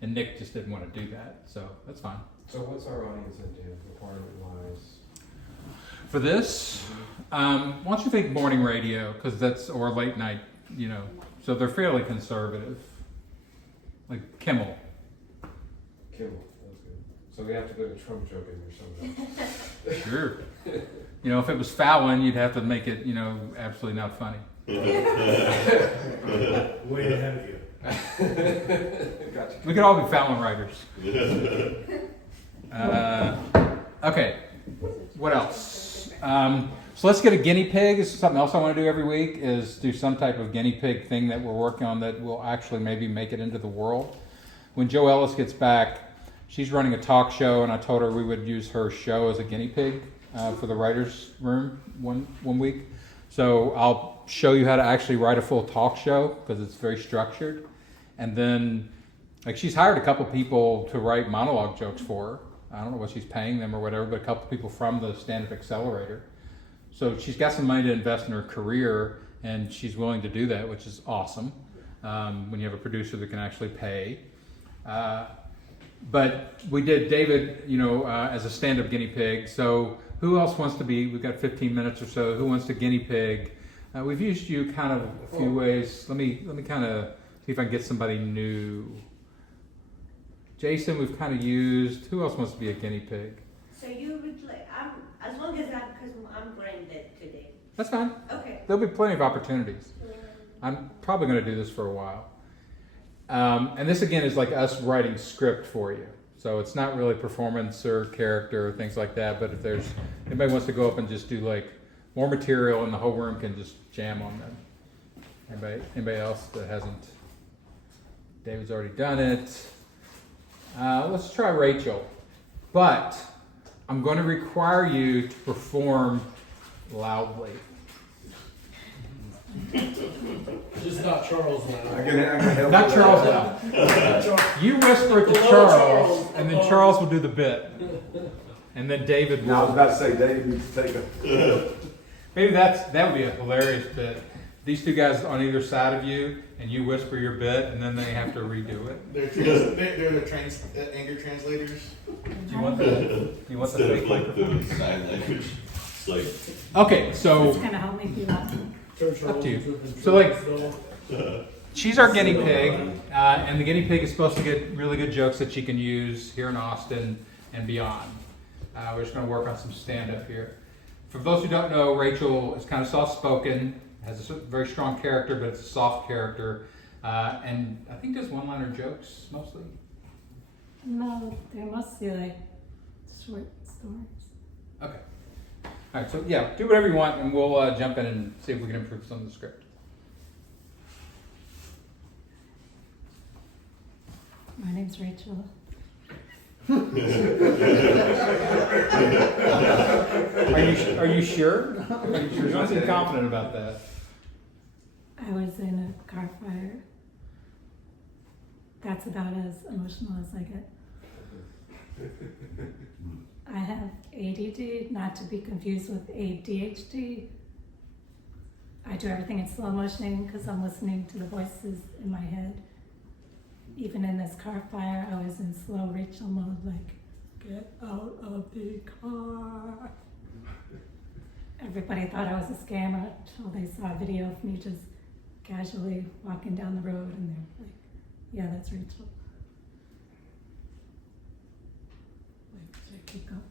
And Nick just didn't want to do that, so that's fine. So what's our audience into, requirement-wise? For this, why don't you think morning radio, because that's, or late night, you know, so they're fairly conservative. Like Kimmel. Kimmel, that's good. So we have to put a Trump joke in there somehow. Sure. You know, if it was Fallon, you'd have to make it, you know, absolutely not funny. Way ahead of you. Gotcha. We could all be Fallon writers. Okay, what else? So let's get a guinea pig. This is something else I want to do every week, is do some type of guinea pig thing that we're working on that will actually maybe make it into the world. When Jo Ellis gets back, she's running a talk show, and I told her we would use her show as a guinea pig for the writer's room one week. So I'll show you how to actually write a full talk show, because it's very structured. And then, like, she's hired a couple people to write monologue jokes for her. I don't know what she's paying them or whatever, but a couple people from the stand-up accelerator. So she's got some money to invest in her career, and she's willing to do that, which is awesome when you have a producer that can actually pay. But we did David, you know, as a stand-up guinea pig. So who else wants to be? We've got 15 minutes or so. Who wants to guinea pig? We've used you kind of a few ways. Let me kind of see if I can get somebody new. Jason, we've kind of used. Who else wants to be a guinea pig? So you would like, as long as that, because I'm brain dead today. That's fine. Okay. There'll be plenty of opportunities. I'm probably going to do this for a while. And this again is like us writing script for you. So it's not really performance or character or things like that. But if there's anybody wants to go up and just do like more material, and the whole room can just jam on them. Anybody else that hasn't? David's already done it. Let's try Rachel. But I'm going to require you to perform loudly. Just not Charles now. I can help Not with Charles that. now. You whisper it to Below Charles, Charles. and then Charles will do the bit. And then David Now, I was will. about to say, Dave needs to take a. Maybe that would be a hilarious bit. These two guys on either side of you, and you whisper your bit, and then they have to redo it. They're the anger translators. Do you want the Instead of fake like microphone? the sign language, it's like Okay, so It's gonna help me do that. Turn Up Charles to you. into a So, like- control. she's our guinea pig, and the guinea pig is supposed to get really good jokes that she can use here in Austin and beyond. We're just going to work on some stand-up here. For those who don't know, Rachel is kind of soft-spoken, has a very strong character, but it's a soft character, and I think does one-liner jokes mostly. No, they're mostly like short stories. Okay. All right, so yeah, do whatever you want, and we'll jump in and see if we can improve some of the script. My name's Rachel. Are you sure? Are you sure? You don't seem confident about that. I was in a car fire. That's about as emotional as I get. I have ADD, not to be confused with ADHD. I do everything in slow motion because I'm listening to the voices in my head. Even in this car fire, I was in slow Rachel mode, like, get out of the car. Everybody thought I was a scammer until they saw a video of me just casually walking down the road, and they're like, yeah, that's Rachel. Like, should I keep going?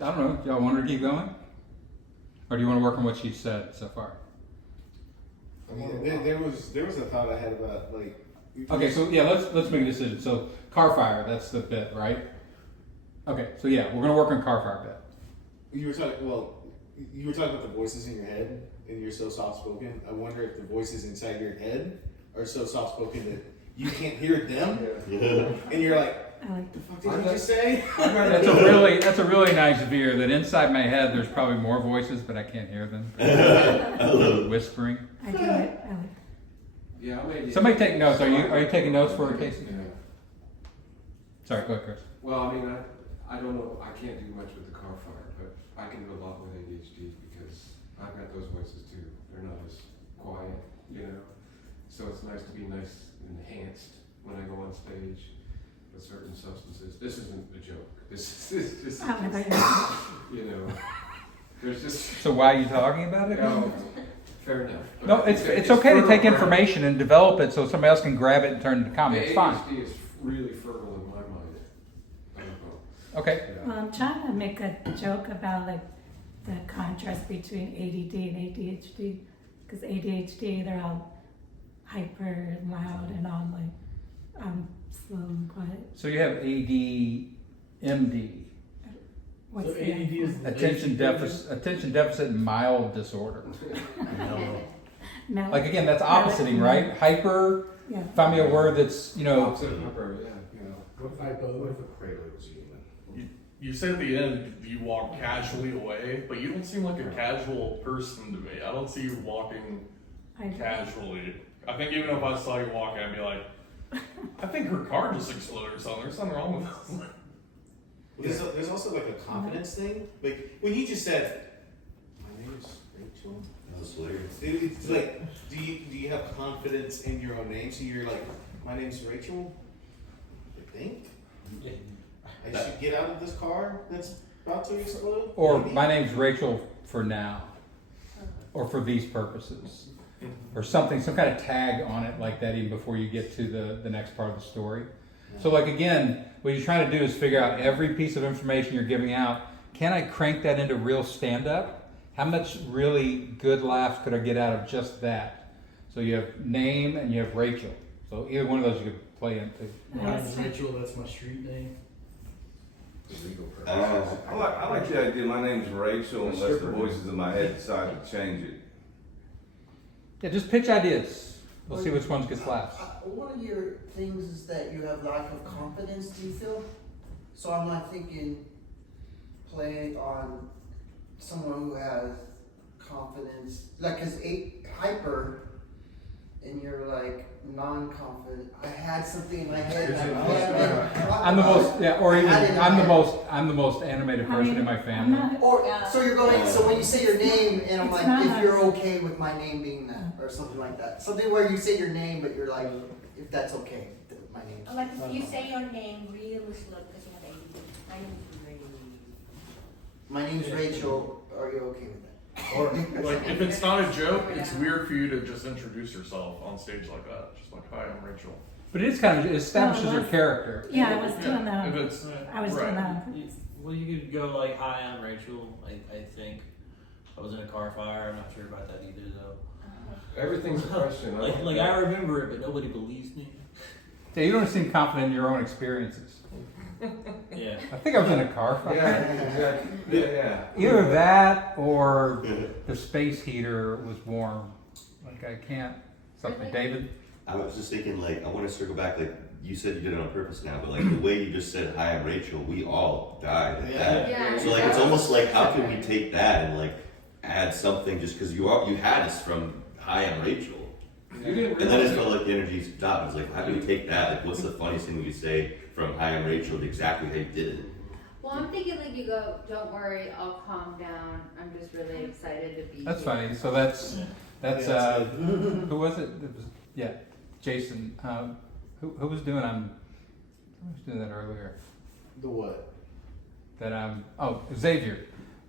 I don't know. Do y'all want her to keep going? Or do you want to work on what she said so far? I mean, there was a thought I had about like. Okay, so yeah, let's make a decision. So car fire, that's the bit, right? Okay, so yeah, we're gonna work on car fire bit. You were talking about the voices in your head, and you're so soft spoken. I wonder if the voices inside your head are so soft spoken that you can't hear them, and you're like, I like "The fuck did you just say?" That's a really nice veer. That inside my head, there's probably more voices, but I can't hear them. Whispering. I do it. I like Yeah, maybe. Somebody take notes. Are you taking notes for her, Casey? Sorry, go ahead, Chris. Well, I mean, I don't know, I can't do much with the car fire, but I can do a lot with ADHD because I've got those voices too. They're not as quiet, you know? So it's nice to be enhanced when I go on stage with certain substances. This isn't a joke. This is just, you know, there's just. So why are you talking about it? Fair enough. But No, it's okay to take information and develop it so somebody else can grab it and turn it into comedy. It's fine. ADHD is really fertile in my mind. I don't know. Okay. Well, I'm trying to make a joke about like the contrast between ADD and ADHD, because ADHD they're all hyper and loud, and all like I'm slow and quiet. So you have ADMD, What's So the ADD is attention deficit mild disorder. Mel- Like again, that's oppositing, right? Hyper. Yeah. Find me a word that's Opposite hyper, yeah. You know, what if a prelude was human? You say at the end you walk casually away, but you don't seem like a casual person to me. I don't see you walking casually. I think even if I saw you walking, I'd be like, I think her car just exploded or something. There's something wrong with this. There's also like a confidence thing. Like when you just said, "My name is Rachel." That was hilarious. It's like, do you have confidence in your own name? So you're like, "My name's Rachel." I think I should get out of this car that's about to explode. or maybe? my name's Rachel for now, or for these purposes, or something, some kind of tag on it like that, even before you get to the next part of the story. So like again, what you're trying to do is figure out every piece of information you're giving out. Can I crank that into real stand-up? How much really good laughs could I get out of just that? So you have name and you have Rachel. So either one of those you could play into. Mine's Rachel, that's my street name. I like the idea. My name's Rachel, unless the voices in my head decide to change it. Yeah, just pitch ideas. We'll see which ones gets laughs. One of your things is that you have lack of confidence, do you feel? So I'm not thinking play on someone who has confidence, like, cause hyper, and you're like non-confident. I had something in my head. I'm the most, yeah, or even I'm the most animated person in my family. So you're going. So when you say your name, and I'm like, if you're okay with my name being that, or something like that, something where you say your name, but you're like, if that's okay, my name. Like if you say your name really slow because you have ADD. My name's Rachel. Are you okay with that? Or like if it's not a joke, it's weird for you to just introduce yourself on stage like that. Just like, hi, I'm Rachel. But it is kind of, it establishes her character. Yeah, I was doing that. If it's, I was doing that. Well, you could go like, hi, I'm Rachel. I think I was in a car fire. I'm not sure about that either, though. Everything's a question. Like I remember it, but nobody believes me. Yeah, you don't seem confident in your own experiences. Yeah. I think I was in a car fire. Yeah, exactly. Yeah. Either that or the space heater was warm. Like I can't. Something, David? I was just thinking, like, I want to circle back, like, you said you did it on purpose now, but like the way you just said, hi, I'm Rachel, we all died at that. Yeah. So like, it's almost like, how can we take that and like add something just because you had us from hi, I'm Rachel. You didn't And then it realize felt like the energy stopped. It's like, how do we take that? Like, what's the funniest thing we could say from hi, I'm Rachel to exactly how you did it? Well, I'm thinking like you go, don't worry, I'll calm down. I'm just really excited to be That's here. funny. So that's who was it? It was, yeah, Jason. Who was doing that earlier? The what? That Xavier.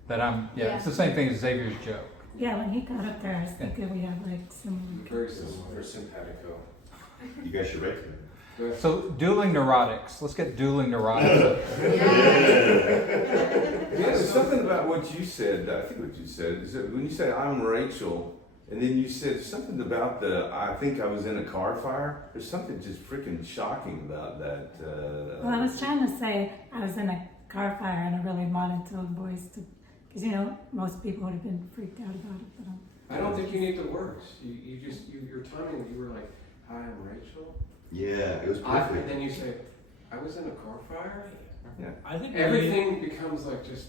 Yeah, it's the same thing as Xavier's joke. Yeah, when he got up there, I was thinking we have like similar. very similar, simpatico. You guys should write that. So dueling neurotics. Let's get dueling neurotics. Yeah, there's something about what you said. I think what you said is that when you say I'm Rachel, and then you said something about I think I was in a car fire. There's something just freaking shocking about that. Well, I was trying to say I was in a car fire in a really monotone voice, because most people would have been freaked out about it. But I don't think you need the words. Your timing. You were like, hi, I'm Rachel. Yeah, it was And perfect. then you say, I was in a car fire. Yeah. I think Everything becomes like just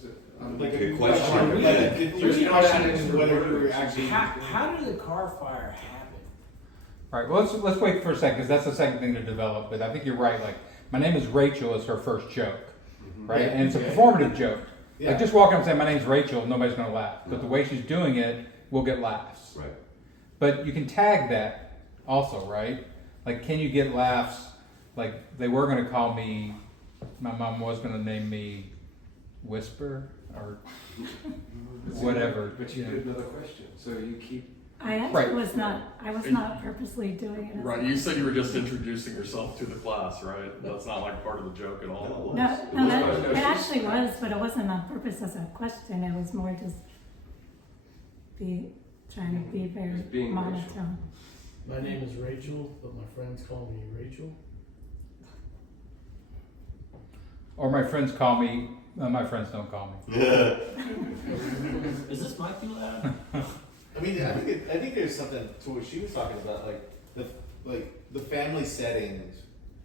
Like a Good question. Like, there's Really question not as to whether you're actually. how did the car fire happen? All right. Well, let's wait for a second because that's the second thing to develop. But I think you're right. Like my name is Rachel is her first joke, right? Yeah. And it's a Yeah. performative joke. Yeah. Like just walking up and saying, my name's Rachel, nobody's gonna laugh. But the way she's doing it will get laughs. Right. But you can tag that also, right? Like, can you get laughs? Like, they were gonna call me, my mom was gonna name me Whisper or whatever. But you did another question, so you keep. I actually Right. I was not purposely doing it. Right, you said you were just introducing yourself to the class, right? That's not like part of the joke at all. No, was. it actually was, but it wasn't on purpose as a question. It was more just trying to be very Just being monotone. My name is Rachel, but my friends call me Rachel. Or my friends call me, my friends don't call me. Is this mic too loud? I mean, I think there's something to what she was talking about, like the family settings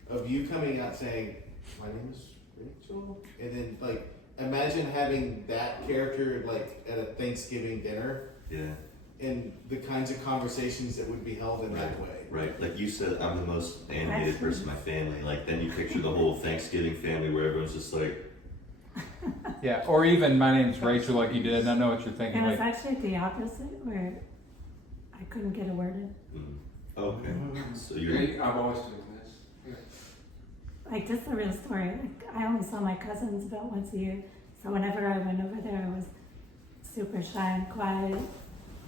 of you coming out saying, "My name is Rachel," and then like imagine having that character like at a Thanksgiving dinner. Yeah. And the kinds of conversations that would be held in that way. Right, like you said, I'm the most animated person in my family. Like then you picture the whole Thanksgiving family where everyone's just like, Yeah, or even my name's Rachel, like you did, and I know what you're thinking. It was Like, actually the opposite, where I couldn't get a word in. okay, so Hey, you're I'm always doing this. Yeah. Like, this is a real story. Like, I only saw my cousins about once a year, so whenever I went over there, I was super shy and quiet,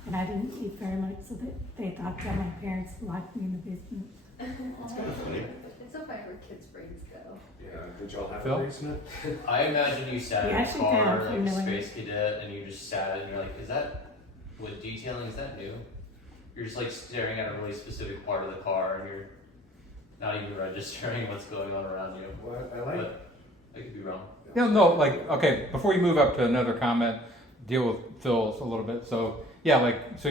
and I didn't eat very much, so they thought that my parents locked me in the basement. It's kind of funny. It's so funny where kids' brains go. Yeah, did y'all have Phil? a basement? I imagine you sat You in a actually car can, like you know, a space cadet and you just sat and you're like, is that, with detailing, is that new? You're just like staring at a really specific part of the car and you're not even registering what's going on around you. What I like. But I could be wrong. no, like, okay, before you move up to another comment, deal with Phil's a little bit. So, yeah, like, so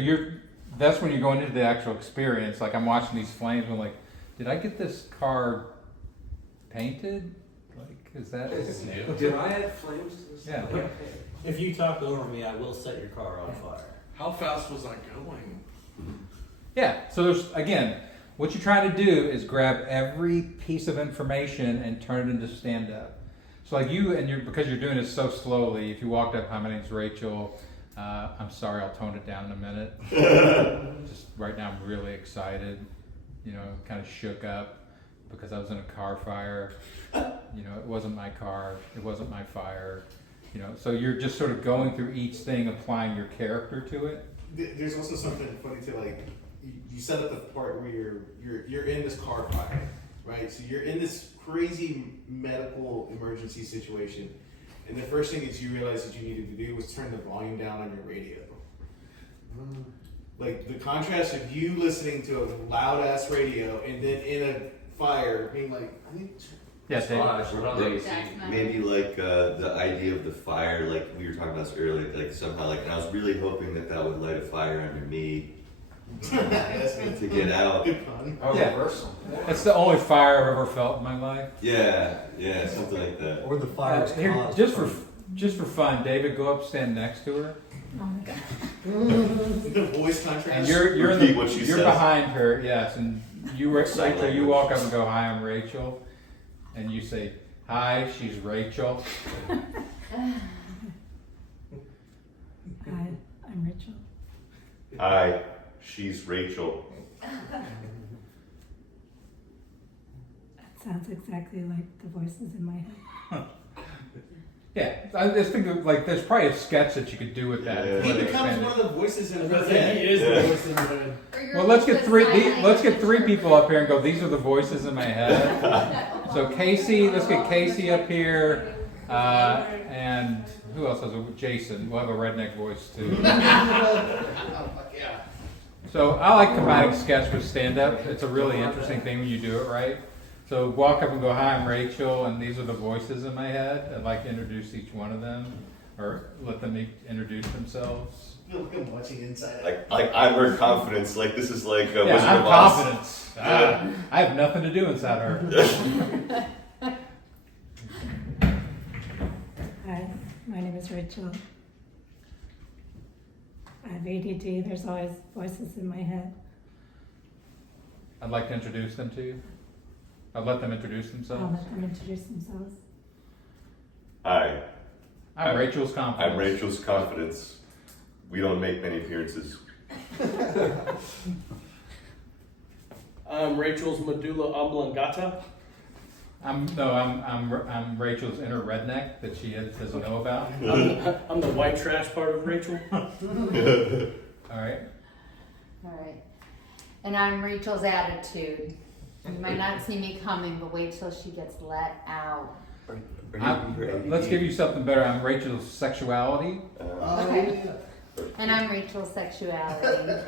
that's when you're going into the actual experience. Like, I'm watching these flames and I'm like, did I get this car painted? Like, is that? This is new. Did I add flames to this? Yeah. Okay. If you talk over me, I will set your car on fire. How fast was I going? Yeah, so there's, again, what you're trying to do is grab every piece of information and turn it into stand-up. So like because you're doing it so slowly, if you walked up, hi, my name's Rachel, I'm sorry, I'll tone it down in a minute. Just right now I'm really excited, kind of shook up because I was in a car fire. It wasn't my car, it wasn't my fire. So you're just sort of going through each thing, applying your character to it. There's also something funny to like, you set up the part where you're in this car fire, right? So you're in this crazy medical emergency situation, and the first thing that you realized that you needed to do was turn the volume down on your radio. Like the contrast of you listening to a loud ass radio and then in a fire being like, I need to. Yes, maybe like the idea of the fire, like we were talking about this earlier, like somehow, like, and I was really hoping that would light a fire under me to get out. Good pun. Oh, Yeah. reversal. That's the only fire I've ever felt in my life. Yeah, something like that. Or the fire's Here, caused just for fun, David, go up, stand next to her, Oh my god. The voice contrast. and you're Repeat what she you're says. behind her, yes, and Sign Rachel, you language. walk up and go, hi, I'm Rachel, and you say, hi, she's Rachel. Hi, I'm Rachel. Hi, she's Rachel. That sounds exactly like the voices in my head. Yeah, I just think of, like there's probably a sketch that you could do with that. Yeah. He Really becomes expand one it. of the voices in I was her gonna say, head. he is Yeah. the voice in the head. Well, let's get three people up here and go. These are the voices in my head. So Casey, let's get Casey up here, and who else has a Jason? We'll have a redneck voice too. Yeah. So I like combining sketch with stand-up. It's a really interesting thing when you do it right. So walk up and go, hi, I'm Rachel, and these are the voices in my head. I'd like to introduce each one of them, or let them introduce themselves. I feel like I'm watching Inside Out. Like I'm her confidence. Like this is like Yeah, Wizard I'm of Oz. confidence. I have nothing to do inside her. Hi, my name is Rachel. I have ADD. There's always voices in my head. I'd like to introduce them to you. I'll let them introduce I'll themselves. let them introduce themselves. Hi, I'm Rachel's Confidence. I'm Rachel's Confidence. We don't make many appearances. I'm Rachel's medulla oblongata. I'm Rachel's inner redneck that she doesn't know about. I'm the white trash part of Rachel. All right. All right. And I'm Rachel's attitude. You might not see me coming, but wait till she gets let out. Let's give you something better. I'm Rachel's sexuality. Okay. And I'm Rachel's sexuality.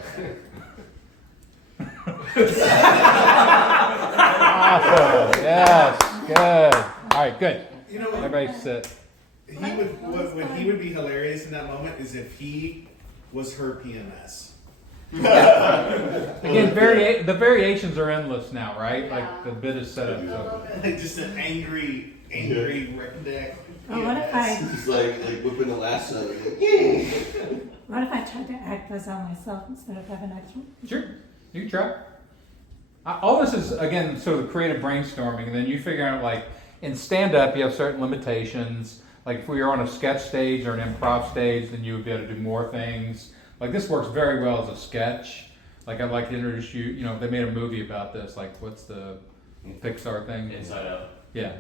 Awesome. Yes. Good. All right. Good. You know what? Everybody sit. What he would be hilarious in that moment is if he was her PMS. Again, the variations are endless now, right? Like the bit is set up. So. Like just an angry redneck. Oh, what if I? Just like whipping the lasso. What if I tried to act this out myself instead of having extra? Sure, you can try. All this is again sort of creative brainstorming, and then you figure out like in stand-up you have certain limitations. Like if we were on a sketch stage or an improv stage, then you would be able to do more things. Like this works very well as a sketch. Like I'd like to introduce you. You know, they made a movie about this. Like what's the Pixar thing? Inside Out. Yeah,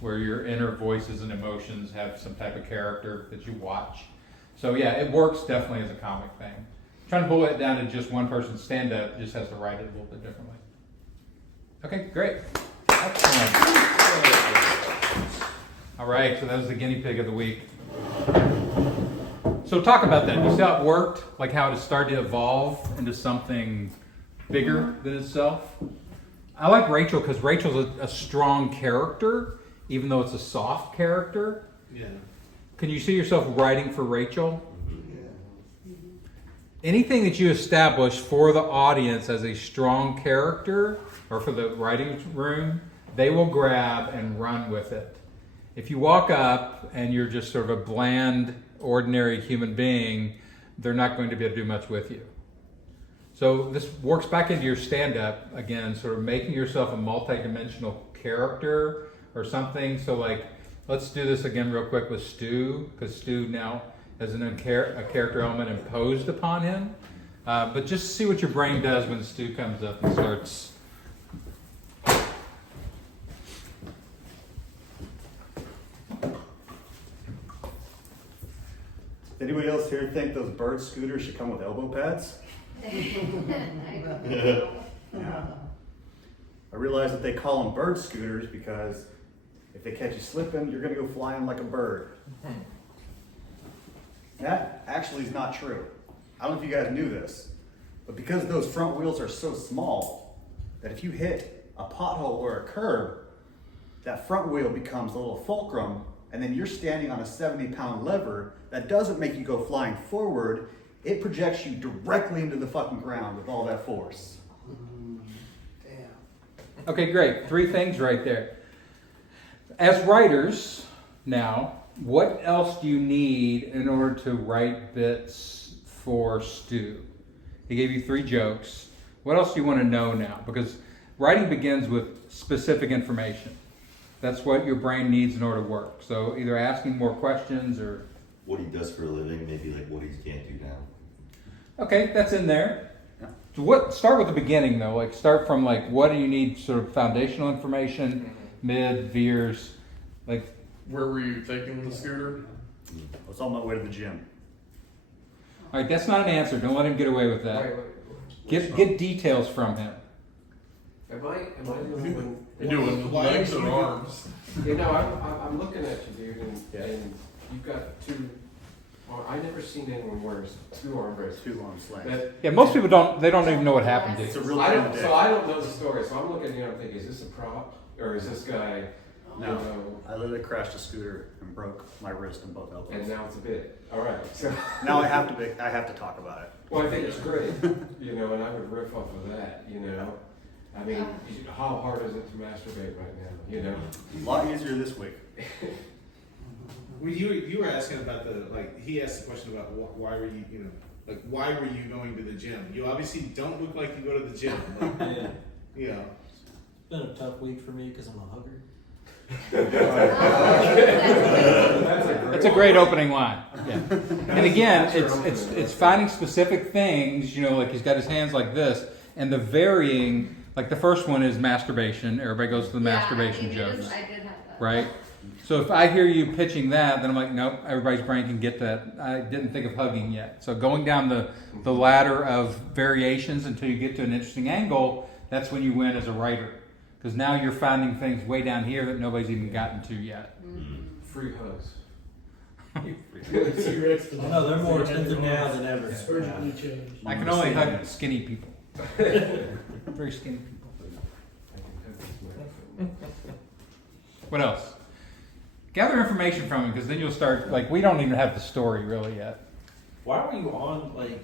where your inner voices and emotions have some type of character that you watch. So yeah, it works definitely as a comic thing. Trying to boil it down to just one person's stand-up just has to write it a little bit differently. Okay, great. Excellent. All right, so that was the guinea pig of the week. So talk about that. You see how it worked? Like how it started to evolve into something bigger than itself? I like Rachel because Rachel's a strong character, even though it's a soft character. Yeah. Can you see yourself writing for Rachel? Anything that you establish for the audience as a strong character or for the writing room, they will grab and run with it. If you walk up and you're just sort of a bland, ordinary human being, they're not going to be able to do much with you. So this works back into your stand-up, again, sort of making yourself a multi-dimensional character or something. So like, let's do this again real quick with Stu, because Stu now has a character element imposed upon him. But just see what your brain does when Stu comes up and starts. Anybody else here think those bird scooters should come with elbow pads? Yeah. I realize that they call them bird scooters because if they catch you slipping, you're going to go flying like a bird. That actually is not true. I don't know if you guys knew this, but because those front wheels are so small that if you hit a pothole or a curb, that front wheel becomes a little fulcrum, and then you're standing on a 70-pound lever that doesn't make you go flying forward. It projects you directly into the fucking ground with all that force. Okay, great. 3 things right there. As writers, now, what else do you need in order to write bits for Stu? He gave you 3 jokes. What else do you want to know now? Because writing begins with specific information. That's what your brain needs in order to work. So either asking more questions or... What he does for a living, maybe like what he can't do now. Okay, that's in there. So start with the beginning though. Like start from like what do you need sort of foundational information, mid, veers, like. Where were you taking the scooter? I was on my way to the gym. All right, that's not an answer. Don't let him get away with that. Get details from him. Am I the only one? You do it with legs and arms. You know, I'm looking at you, dude, and you've got 2. I never seen anyone wear 2 arm bracelets. 2 arm slings. Yeah, most people don't. They don't even know what happened to you. It's a real I don't know the story, so I'm looking at you and I'm thinking, is this a prop or is this guy? No, I literally crashed a scooter and broke my wrist and both elbows. And now it's a bit. All right. So now I have to talk about it. Well, I think it's great, you know, and I would riff off of that, you know. I mean, how hard is it to masturbate right now, you know? A lot easier this week. Well, you were asking about he asked the question about why were you, why were you going to the gym? You obviously don't look like you go to the gym. Like, you know. been a tough week for me because I'm a hugger. That's a great opening line. Yeah. And again, it's finding specific things, you know, like he's got his hands like this, and the varying, like the first one is masturbation. Everybody goes to the masturbation jokes. I did have that. Right? So if I hear you pitching that, then I'm like, nope, everybody's brain can get that. I didn't think of hugging yet. So going down the ladder of variations until you get to an interesting angle, that's when you win as a writer. Because now you're finding things way down here that nobody's even gotten to yet. Free hugs. T-Rex No, they're more expensive now than ever. surgically changed. I can only hug skinny people. Very skinny people. What else? Gather information from him, because then you'll start, like, we don't even have the story really yet. Why were you on, like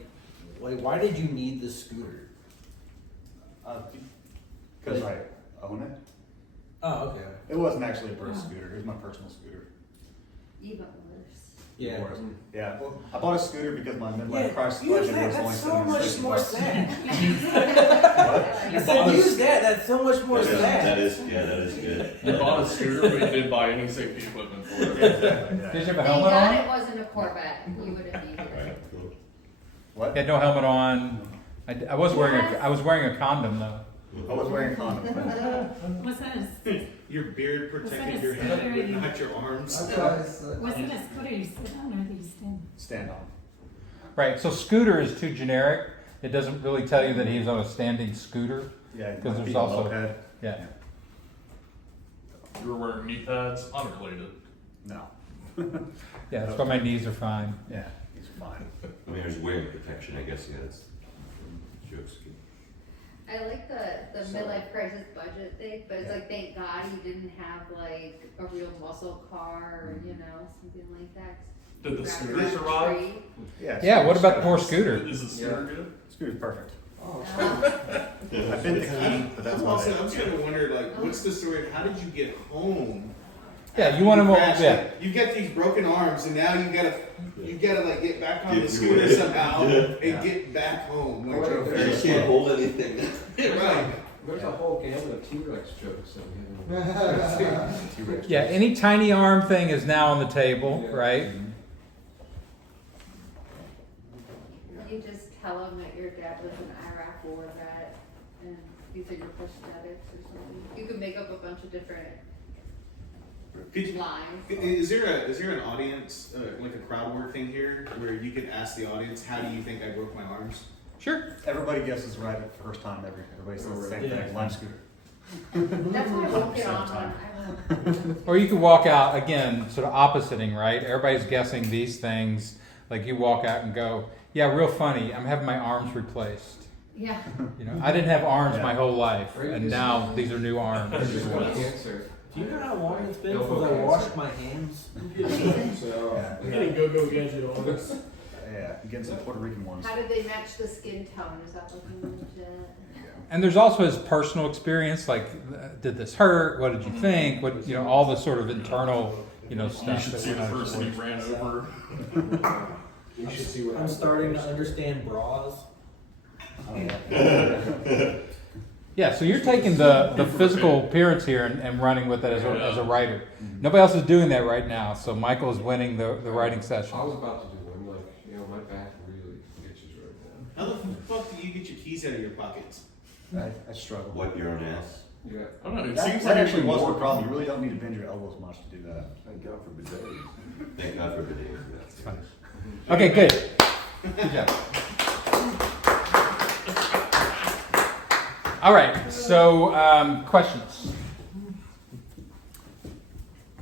why did you need this scooter? Because I own it. Oh, okay. It wasn't actually a Bruce scooter. It was my personal scooter. Even worse. Yeah. Yeah. Well, I bought a scooter because my midlife Yeah, crisis use budget that. was only That's so much $750. more sad. What? I said use that. That's so much more sad. That is good. You bought a scooter, but you didn't buy any safety equipment for it. Yeah, exactly. Yeah. Did you have a Thank helmet God on? it wasn't a Corvette. You would have needed it. What? You had no helmet on. I was wearing a condom though. I was wearing a condom. Was that a, Your beard protected Was that your a head, scooter but you- not your arms. was it a scooter you sit on or you stand? Stand on. Right. So scooter is too generic. It doesn't really tell you that he was on a standing scooter. Yeah, Because there's feet on also moped. yeah. You were wearing knee pads, unrelated. No. Yeah, that's why my knees are fine. Yeah, he's fine. I mean, there's wearing protection, I guess. Yeah, that's jokes. I like the midlife crisis budget thing, but it's like, thank God he didn't have like a real muscle car or, you know, something like that. Did the Rather scooter than survive? free. Yeah. What about the poor scooter? Is the scooter good? Scooter's perfect. Uh, I've been the key, but that's about I'm it. trying to wonder, like, what's the story? How did you get home? Yeah, you want to Crash, yeah. like, you get these broken arms, and now you gotta like get back on Get the through scooter it. somehow Yeah. and get back home. Like, You can't hold anything. right. There's a whole gamut of T-Rex jokes that we haven't. T-Rex. Yeah, any tiny arm thing is now on the table, right? You just tell him that your dad was an Iraq war vet and these are your prosthetics or something. You could make up a bunch of different lines. Is there an audience, like a crowd work thing here, where you could ask the audience, how do you think I broke my arms? Sure. Everybody guesses right at the first time. Everybody says the same thing. Lime scooter. That's why I won't get on one. I won't. Or you could walk out again, sort of oppositing, right? Everybody's guessing these things. Like you walk out and go, "Yeah, real funny. I'm having my arms replaced. Yeah. You know, I didn't have arms my whole life, and now these are new arms." Cancer. Do you know how long it's been since I washed my hands? So, I'm getting go-go gadget on this. Yeah, you get some Puerto Rican ones. How did they match the skin tone? Is that looking legit? And there's also his personal experience, like, did this hurt? What did you think? What, you know, all the sort of internal, you know, You stuff. should that see we're the not person he sure. ran over. you should see what I'm starting to understand bras. Yeah, so you're taking the physical appearance here and running with it as a writer. Nobody else is doing that right now, so Michael is winning the writing session. I was about to do one, like, my back really itches right now. How the fuck do you get your keys out of your pockets? I struggle. Wipe your own ass. Yeah. I don't know. It That, seems that like actually even was more the problem. You really don't need to bend your elbows much to do that. Thank God for bidets. Thank God for videos. It's fine. Okay, good. Good job. All right, so questions?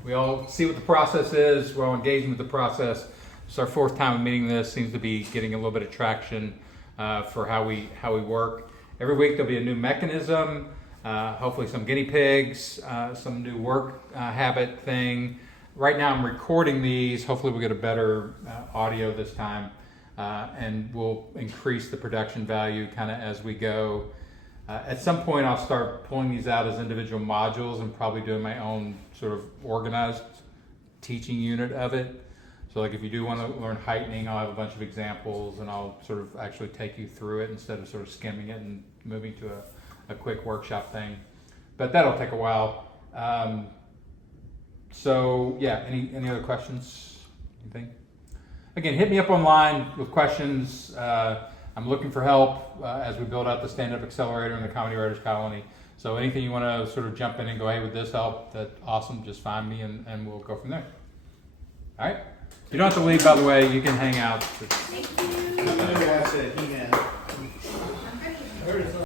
We all see what the process is. We're all engaging with the process. It's our fourth time of meeting this. Seems to be getting a little bit of traction for how we work. Every week there'll be a new mechanism, hopefully some guinea pigs, some new work habit thing. Right now I'm recording these. Hopefully we'll get a better audio this time, and we'll increase the production value kind of as we go. At some point I'll start pulling these out as individual modules and probably doing my own sort of organized teaching unit of it. So like if you do want to learn heightening, I'll have a bunch of examples and I'll sort of actually take you through it instead of sort of skimming it and moving to a quick workshop thing. but that'll take a while. So yeah, any other questions? Anything? Again, hit me up online with questions. I'm looking for help as we build out the stand-up accelerator in the Comedy Writers Colony. So anything you want to sort of jump in and go, hey, with this help, that's awesome. Just find me and we'll go from there. All right. You don't have to leave, by the way. You can hang out. Thank you.